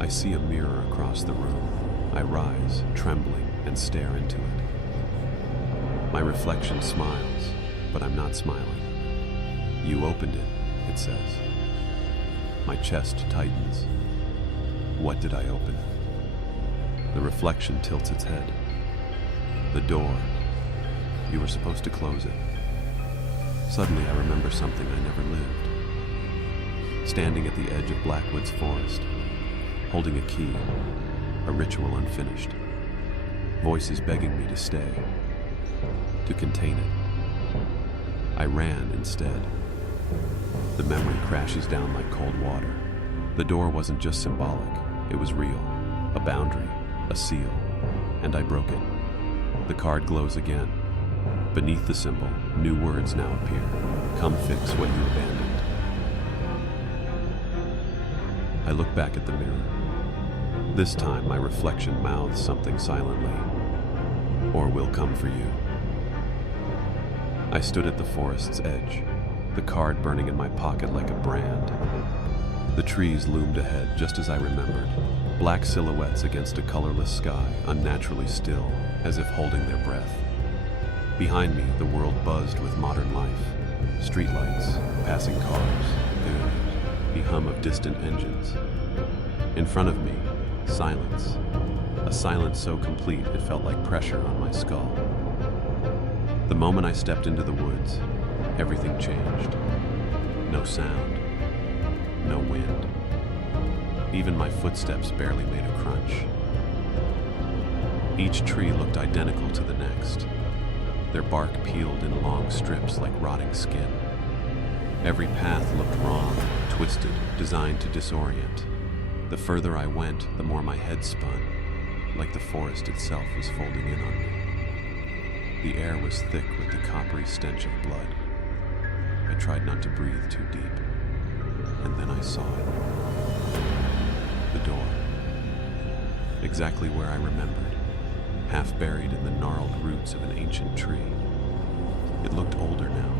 I see a mirror across the room. I rise, trembling, and stare into it. My reflection smiles, but I'm not smiling. "You opened it," it says. My chest tightens. What did I open? The reflection tilts its head. "The door. You were supposed to close it." Suddenly I remember something I never lived. Standing at the edge of Blackwood's forest, holding a key, a ritual unfinished. Voices begging me to stay, to contain it. I ran instead. The memory crashes down like cold water. The door wasn't just symbolic, it was real. A boundary, a seal, and I broke it. The card glows again. Beneath the symbol, new words now appear. "Come fix what you abandoned." I look back at the mirror. This time my reflection mouths something silently. "Or we'll come for you." I stood at the forest's edge, the card burning in my pocket like a brand. The trees loomed ahead just as I remembered. Black silhouettes against a colorless sky, unnaturally still, as if holding their breath. Behind me, the world buzzed with modern life. Streetlights, passing cars, the hum of distant engines. In front of me, silence. A silence so complete it felt like pressure on my skull. The moment I stepped into the woods, everything changed. No sound. No wind. Even my footsteps barely made a crunch. Each tree looked identical to the next. Their bark peeled in long strips like rotting skin. Every path looked wrong, twisted, designed to disorient. The further I went, the more my head spun, like the forest itself was folding in on me. The air was thick with the coppery stench of blood. I tried not to breathe too deep. And then I saw it. The door. Exactly where I remembered, half buried in the gnarled roots of an ancient tree. It looked older now.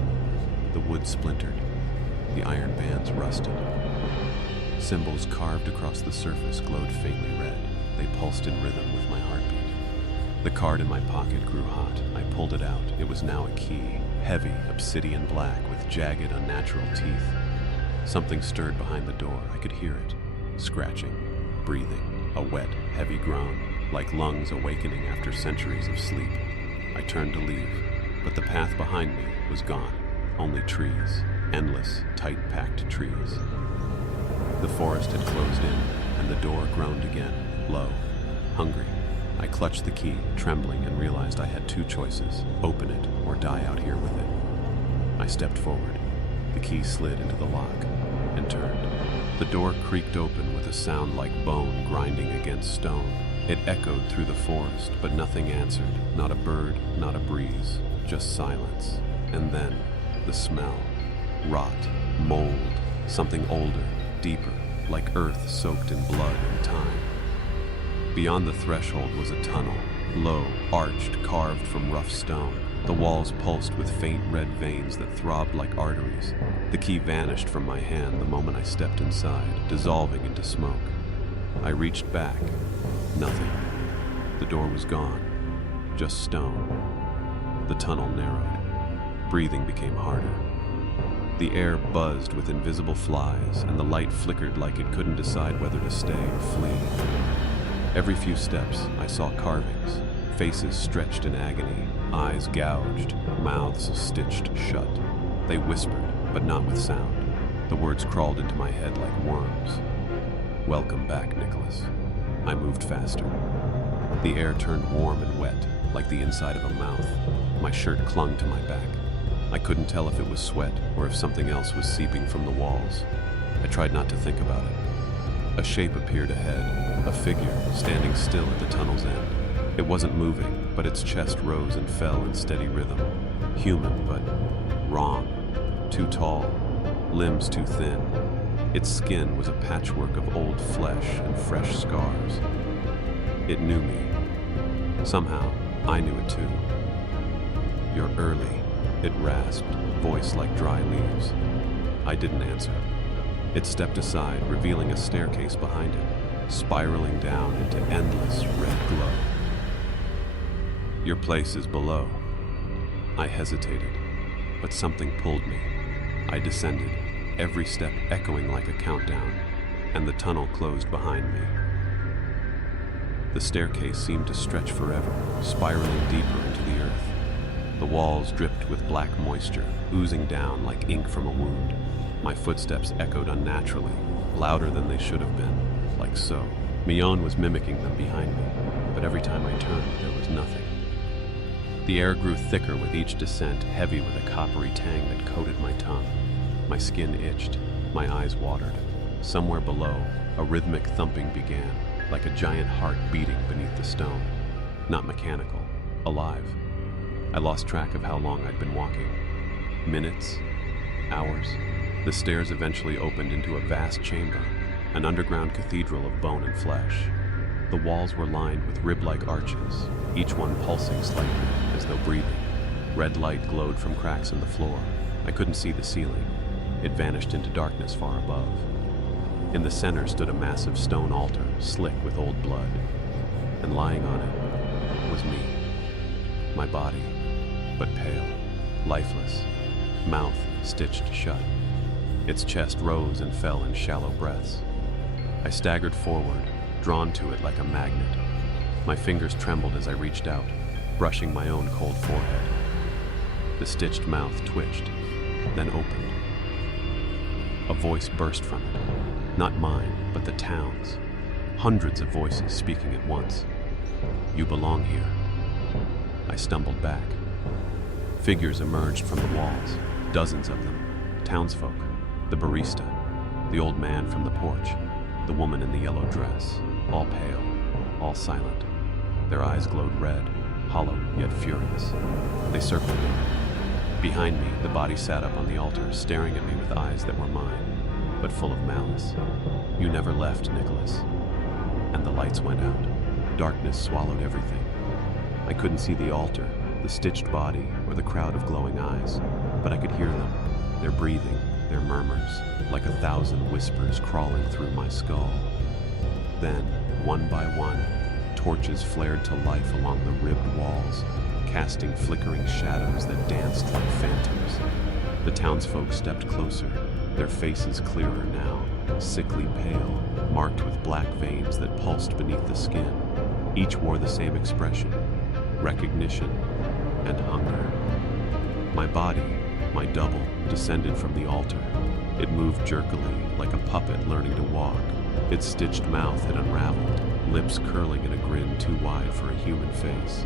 The wood splintered. The iron bands rusted. Symbols carved across the surface glowed faintly red. They pulsed in rhythm with my heartbeat. The card in my pocket grew hot. I pulled it out. It was now a key, heavy, obsidian black, with jagged, unnatural teeth. Something stirred behind the door. I could hear it. Scratching, breathing, a wet, heavy groan, like lungs awakening after centuries of sleep. I turned to leave, but the path behind me was gone. Only trees, endless, tight-packed trees. The forest had closed in, and the door groaned again, low, hungry. I clutched the key, trembling, and realized I had two choices: open it or die out here with it. I stepped forward. The key slid into the lock and turned. The door creaked open with a sound like bone grinding against stone. It echoed through the forest, but nothing answered. Not a bird, not a breeze, just silence. And then, the smell. Rot, mold, something older, deeper, like earth soaked in blood and time. Beyond the threshold was a tunnel, low, arched, carved from rough stone. The walls pulsed with faint red veins that throbbed like arteries. The key vanished from my hand the moment I stepped inside, dissolving into smoke. I reached back. Nothing. The door was gone. Just stone. The tunnel narrowed. Breathing became harder. The air buzzed with invisible flies, and the light flickered like it couldn't decide whether to stay or flee. Every few steps, I saw carvings, faces stretched in agony, eyes gouged, mouths stitched shut. They whispered, but not with sound. The words crawled into my head like worms. "Welcome back, Nicholas." I moved faster. The air turned warm and wet, like the inside of a mouth. My shirt clung to my back. I couldn't tell if it was sweat or if something else was seeping from the walls. I tried not to think about it. A shape appeared ahead, a figure standing still at the tunnel's end. It wasn't moving, but its chest rose and fell in steady rhythm. Human, but wrong. Too tall, limbs too thin. Its skin was a patchwork of old flesh and fresh scars. It knew me. Somehow, I knew it too. "You're early," it rasped, voice like dry leaves. I didn't answer. It stepped aside, revealing a staircase behind it. spiraling down into endless red glow. Your place is below. I hesitated, but something pulled me. I descended, every step echoing like a countdown, and the tunnel closed behind me. The staircase seemed to stretch forever, spiraling deeper into the earth. The walls dripped with black moisture, oozing down like ink from a wound. My footsteps echoed unnaturally, louder than they should have been, like so. Mion was mimicking them behind me, but every time I turned, there was nothing. The air grew thicker with each descent, heavy with a coppery tang that coated my tongue. My skin itched, my eyes watered. Somewhere below, a rhythmic thumping began, like a giant heart beating beneath the stone. Not mechanical, alive. I lost track of how long I'd been walking. Minutes? Hours? The stairs eventually opened into a vast chamber, an underground cathedral of bone and flesh. The walls were lined with rib-like arches, each one pulsing slightly, as though breathing. Red light glowed from cracks in the floor. I couldn't see the ceiling. It vanished into darkness far above. In the center stood a massive stone altar, slick with old blood. And lying on it was me. My body, but pale, lifeless, mouth stitched shut. Its chest rose and fell in shallow breaths. I staggered forward, drawn to it like a magnet. My fingers trembled as I reached out, brushing my own cold forehead. The stitched mouth twitched, then opened. A voice burst from it. Not mine, but the town's. Hundreds of voices speaking at once. "You belong here." I stumbled back. Figures emerged from the walls, dozens of them. Townsfolk, the barista, the old man from the porch, the woman in the yellow dress, all pale, all silent. Their eyes glowed red, hollow yet furious. They circled me. Behind me, the body sat up on the altar, staring at me with eyes that were mine, but full of malice. "You never left, Nicholas." And the lights went out. Darkness swallowed everything. I couldn't see the altar, the stitched body, or the crowd of glowing eyes, but I could hear them, their breathing, their murmurs, like 1,000 whispers crawling through my skull. Then, one by one, torches flared to life along the ribbed walls, casting flickering shadows that danced like phantoms. The townsfolk stepped closer, their faces clearer now, sickly pale, marked with black veins that pulsed beneath the skin. Each wore the same expression, recognition and hunger. My body, my double, descended from the altar. It moved jerkily, like a puppet learning to walk. Its stitched mouth had unraveled, lips curling in a grin too wide for a human face.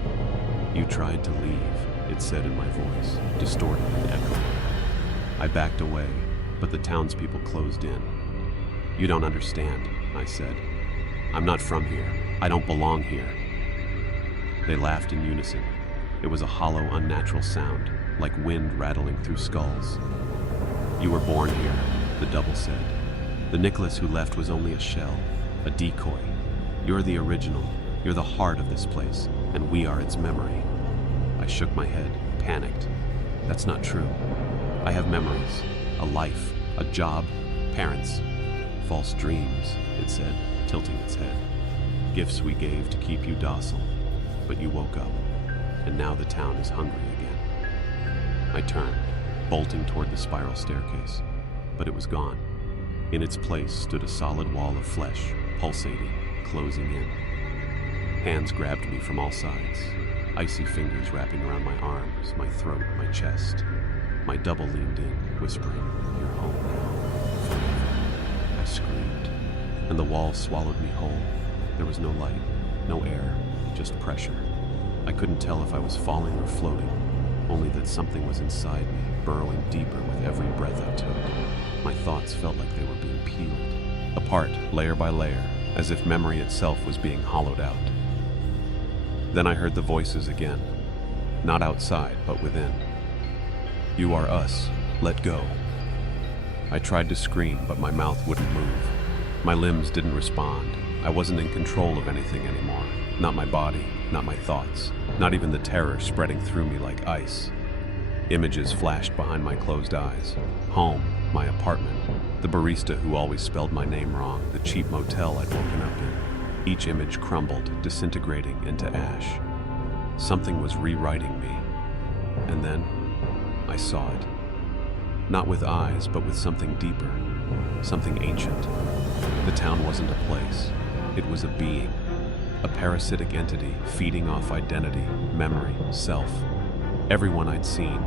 "You tried to leave," it said in my voice, distorted and echoing. I backed away, but the townspeople closed in. "You don't understand," I said. "I'm not from here. I don't belong here." They laughed in unison. It was a hollow, unnatural sound, like wind rattling through skulls. "You were born here," the double said. "The Nicholas who left was only a shell, a decoy. You're the original. You're the heart of this place, and we are its memory." I shook my head, panicked. "That's not true. I have memories, a life, a job, parents." "False dreams," it said, tilting its head. "Gifts we gave to keep you docile. But you woke up, and now the town is hungry again." I turned, bolting toward the spiral staircase, but it was gone. In its place stood a solid wall of flesh, pulsating, closing in. Hands grabbed me from all sides, icy fingers wrapping around my arms, my throat, my chest. My double leaned in, whispering, "You're home now, forever." I screamed, and the wall swallowed me whole. There was no light, no air, just pressure. I couldn't tell if I was falling or floating, only that something was inside me, burrowing deeper with every breath I took. My thoughts felt like they were being peeled, apart, layer by layer, as if memory itself was being hollowed out. Then I heard the voices again, not outside, but within. "You are us. Let go." I tried to scream, but my mouth wouldn't move. My limbs didn't respond. I wasn't in control of anything anymore. Not my body, not my thoughts, not even the terror spreading through me like ice. Images flashed behind my closed eyes. Home, my apartment, the barista who always spelled my name wrong, the cheap motel I'd woken up in. Each image crumbled, disintegrating into ash. Something was rewriting me. And then I saw it. Not with eyes, but with something deeper, something ancient. The town wasn't a place. It was a being, a parasitic entity feeding off identity, memory, self. Everyone I'd seen,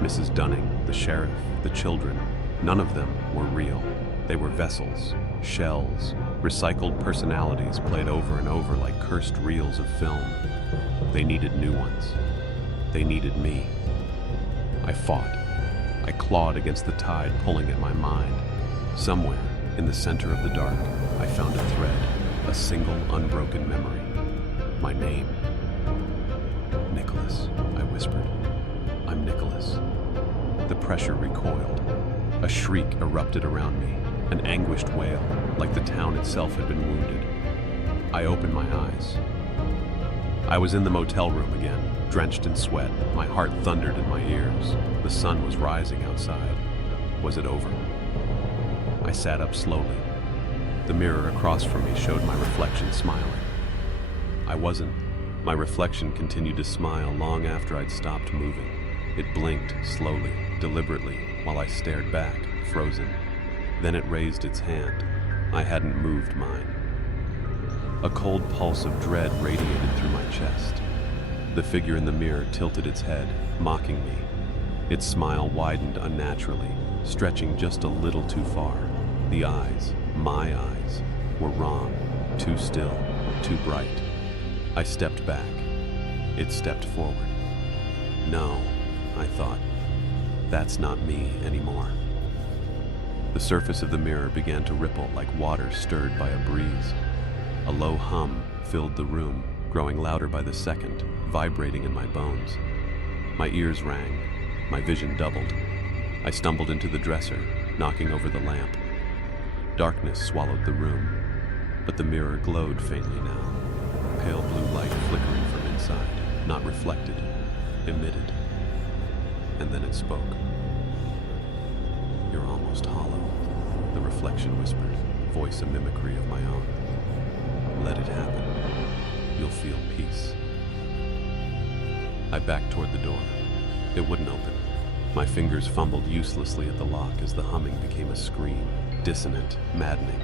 Mrs. Dunning, the sheriff, the children, none of them were real. They were vessels, shells, recycled personalities played over and over like cursed reels of film. They needed new ones. They needed me. I fought. I clawed against the tide pulling at my mind. Somewhere, in the center of the dark, I found a thread, a single unbroken memory. My name. Nicholas, I whispered. I'm Nicholas. The pressure recoiled. A shriek erupted around me, an anguished wail, like the town itself had been wounded. I opened my eyes. I was in the motel room again, drenched in sweat. My heart thundered in my ears. The sun was rising outside. Was it over? I sat up slowly. The mirror across from me showed my reflection smiling. I wasn't. My reflection continued to smile long after I'd stopped moving. It blinked slowly, deliberately, while I stared back, frozen. Then it raised its hand. I hadn't moved mine. A cold pulse of dread radiated through my chest. The figure in the mirror tilted its head, mocking me. Its smile widened unnaturally, stretching just a little too far. The eyes, my eyes, were wrong, too still, too bright. I stepped back. It stepped forward. No, I thought. That's not me anymore. The surface of the mirror began to ripple like water stirred by a breeze. A low hum filled the room, growing louder by the second, vibrating in my bones. My ears rang. My vision doubled. I stumbled into the dresser, knocking over the lamp. Darkness swallowed the room, but the mirror glowed faintly now. Pale blue light flickering from inside, not reflected, emitted. And then it spoke. You're almost hollow, the reflection whispered, voice a mimicry of my own. Let it happen. You'll feel peace. I backed toward the door. It wouldn't open. My fingers fumbled uselessly at the lock as the humming became a scream, dissonant, maddening.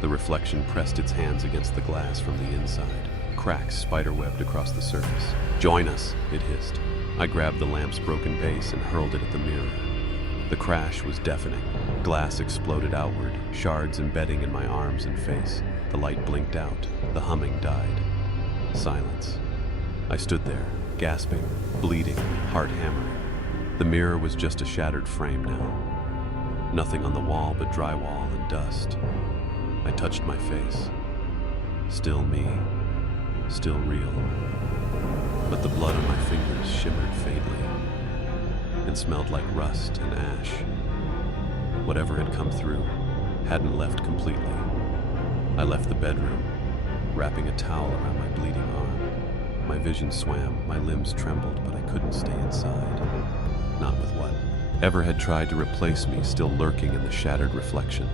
The reflection pressed its hands against the glass from the inside. Cracks spiderwebbed across the surface. Join us, it hissed. I grabbed the lamp's broken base and hurled it at the mirror. The crash was deafening. Glass exploded outward, shards embedding in my arms and face. The light blinked out. The humming died. Silence. I stood there, gasping, bleeding, heart hammering. The mirror was just a shattered frame now. Nothing on the wall but drywall and dust. I touched my face. Still me. Still real. But the blood on my fingers shimmered faintly and smelled like rust and ash. Whatever had come through hadn't left completely. I left the bedroom, wrapping a towel around my bleeding arm. My vision swam, my limbs trembled, but I couldn't stay inside. Not with what ever had tried to replace me still lurking in the shattered reflection.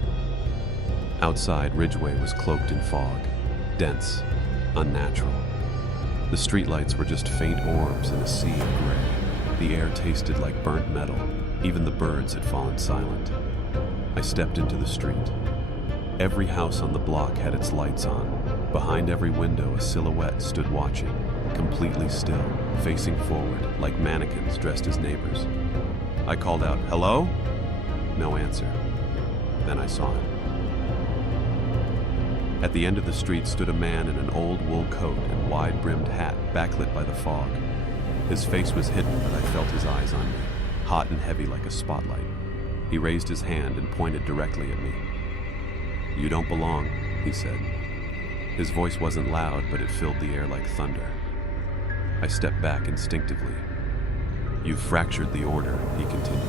Outside, Ridgeway was cloaked in fog, dense, unnatural. The streetlights were just faint orbs in a sea of gray. The air tasted like burnt metal. Even the birds had fallen silent. I stepped into the street. Every house on the block had its lights on. Behind every window, a silhouette stood watching, completely still, facing forward, like mannequins dressed as neighbors. I called out, "Hello?" No answer. Then I saw him. At the end of the street stood a man in an old wool coat and wide-brimmed hat, backlit by the fog. His face was hidden, but I felt his eyes on me, hot and heavy like a spotlight. He raised his hand and pointed directly at me. "You don't belong," he said. His voice wasn't loud, but it filled the air like thunder. I stepped back instinctively. "You've fractured the order," he continued.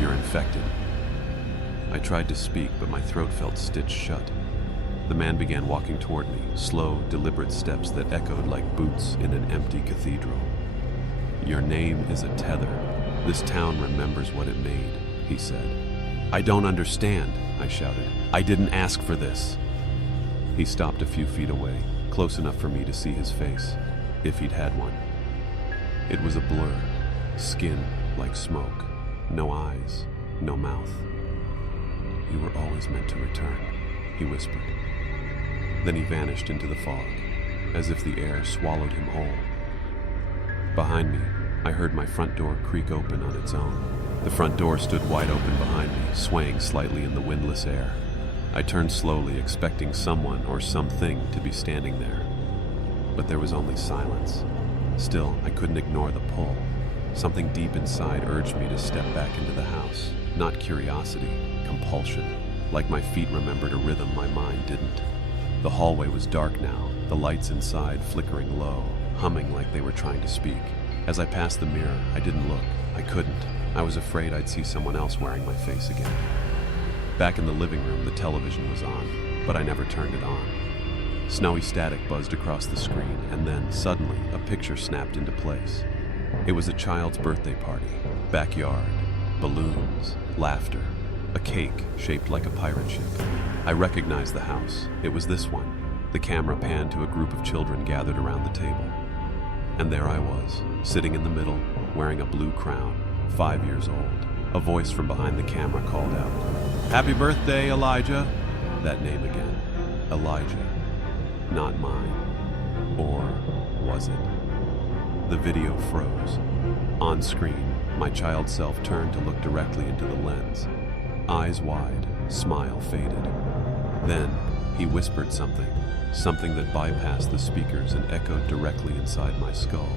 "You're infected." I tried to speak, but my throat felt stitched shut. The man began walking toward me, slow, deliberate steps that echoed like boots in an empty cathedral. "Your name is a tether. This town remembers what it made," he said. "I don't understand," I shouted. "I didn't ask for this." He stopped a few feet away, close enough for me to see his face, if he'd had one. It was a blur, skin like smoke, no eyes, no mouth. "You were always meant to return," he whispered. Then he vanished into the fog, as if the air swallowed him whole. Behind me, I heard my front door creak open on its own. The front door stood wide open behind me, swaying slightly in the windless air. I turned slowly, expecting someone or something to be standing there. But there was only silence. Still, I couldn't ignore the pull. Something deep inside urged me to step back into the house. Not curiosity, compulsion. Like my feet remembered a rhythm my mind didn't. The hallway was dark now, the lights inside flickering low, humming like they were trying to speak. As I passed the mirror, I didn't look. I couldn't. I was afraid I'd see someone else wearing my face again. Back in the living room, the television was on, but I never turned it on. Snowy static buzzed across the screen, and then, suddenly, a picture snapped into place. It was a child's birthday party. Backyard, balloons, laughter, a cake shaped like a pirate ship. I recognized the house. It was this one. The camera panned to a group of children gathered around the table. And there I was, sitting in the middle, wearing a blue crown, 5 years old. A voice from behind the camera called out, "Happy birthday, Elijah!" That name again. Elijah. Not mine. Or was it? The video froze. On screen, my child self turned to look directly into the lens. Eyes wide, smile faded. Then, he whispered something that bypassed the speakers and echoed directly inside my skull.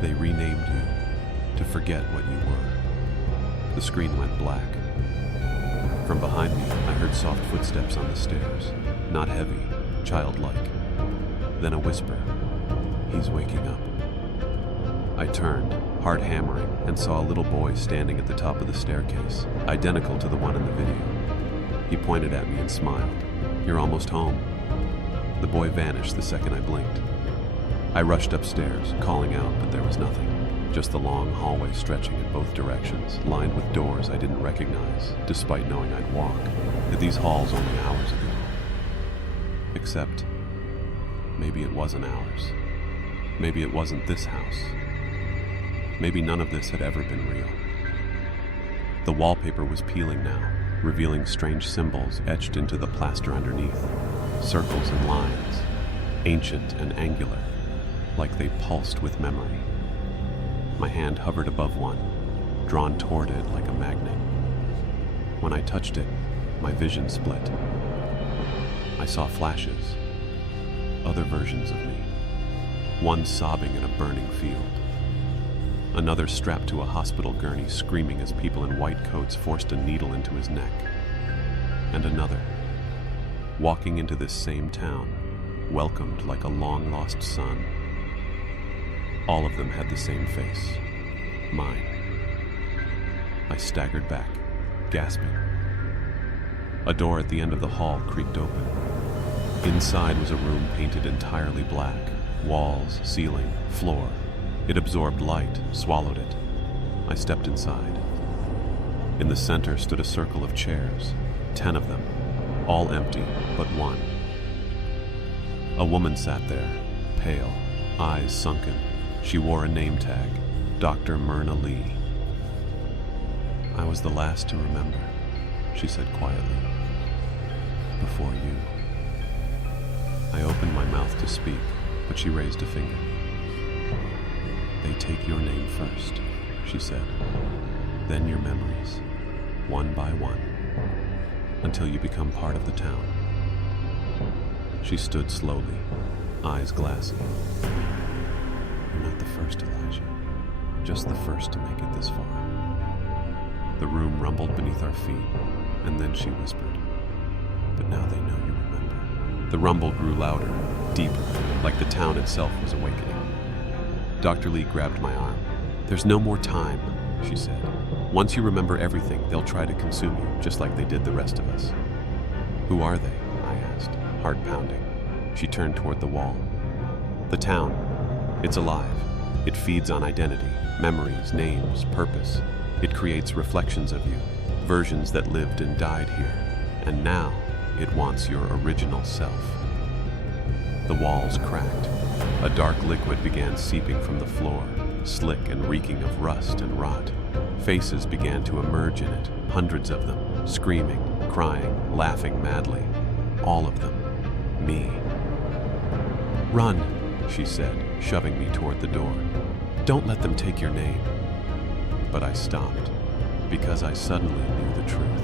"They renamed you to forget what you were." The screen went black. From behind me, I heard soft footsteps on the stairs, not heavy, childlike. Then a whisper, "He's waking up." I turned, heart hammering, and saw a little boy standing at the top of the staircase, identical to the one in the video. He pointed at me and smiled. "You're almost home." The boy vanished the second I blinked. I rushed upstairs, calling out, but there was nothing. Just the long hallway stretching in both directions, lined with doors I didn't recognize, despite knowing I'd walk. At these halls only hours ago. Except, maybe it wasn't ours. Maybe it wasn't this house. Maybe none of this had ever been real. The wallpaper was peeling now, revealing strange symbols etched into the plaster underneath. Circles and lines, ancient and angular, like they pulsed with memory. My hand hovered above one, drawn toward it like a magnet. When I touched it, my vision split. I saw flashes, other versions of me. One sobbing in a burning field. Another strapped to a hospital gurney, screaming as people in white coats forced a needle into his neck. And another, walking into this same town, welcomed like a long-lost son. All of them had the same face, mine. I staggered back, gasping. A door at the end of the hall creaked open. Inside was a room painted entirely black, walls, ceiling, floor. It absorbed light, swallowed it. I stepped inside. In the center stood a circle of chairs, 10 of them, all empty but one. A woman sat there, pale, eyes sunken. She wore a name tag, Dr. Myrna Lee. "I was the last to remember," she said quietly. "Before you." I opened my mouth to speak, but she raised a finger. "They take your name first," she said. "Then your memories, one by one, until you become part of the town." She stood slowly, eyes glassy. "You're not the first, Elijah. Just the first to make it this far." The room rumbled beneath our feet, and then she whispered, "But now they know you remember." The rumble grew louder, deeper, like the town itself was awakening. Dr. Lee grabbed my arm. "There's no more time," she said. "Once you remember everything, they'll try to consume you, just like they did the rest of us." "Who are they?" I asked, heart pounding. She turned toward the wall. "The town. It's alive. It feeds on identity, memories, names, purpose. It creates reflections of you. versions that lived and died here, and now it wants your original self. The walls cracked. A dark liquid began seeping from the floor, slick and reeking of rust and rot. Faces began to emerge in it, hundreds of them, screaming, crying, laughing madly. All of them. Me. "Run," she said, shoving me toward the door. "Don't let them take your name." But I stopped, because I suddenly knew the truth.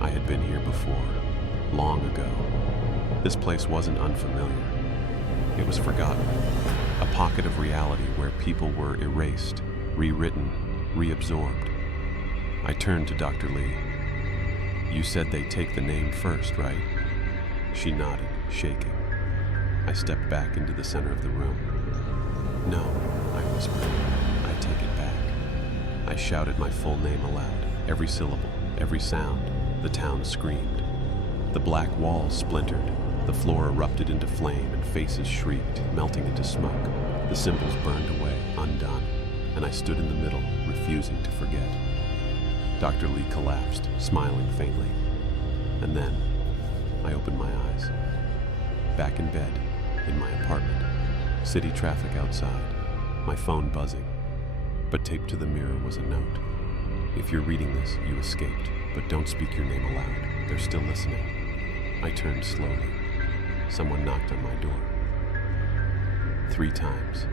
I had been here before, long ago. This place wasn't unfamiliar. It was forgotten, a pocket of reality where people were erased, rewritten, reabsorbed. I turned to Dr. Lee. "You said they take the name first, right?" She nodded, shaking. I stepped back into the center of the room. "No," I whispered. "I take it back." I shouted my full name aloud, every syllable, every sound. The town screamed. The black walls splintered. The floor erupted into flame and faces shrieked, melting into smoke. The symbols burned away, undone, and I stood in the middle, refusing to forget. Dr. Lee collapsed, smiling faintly. And then, I opened my eyes. Back in bed, in my apartment. City traffic outside, my phone buzzing. But taped to the mirror was a note. "If you're reading this, you escaped, but don't speak your name aloud. They're still listening." I turned slowly. Someone knocked on my door. 3 times.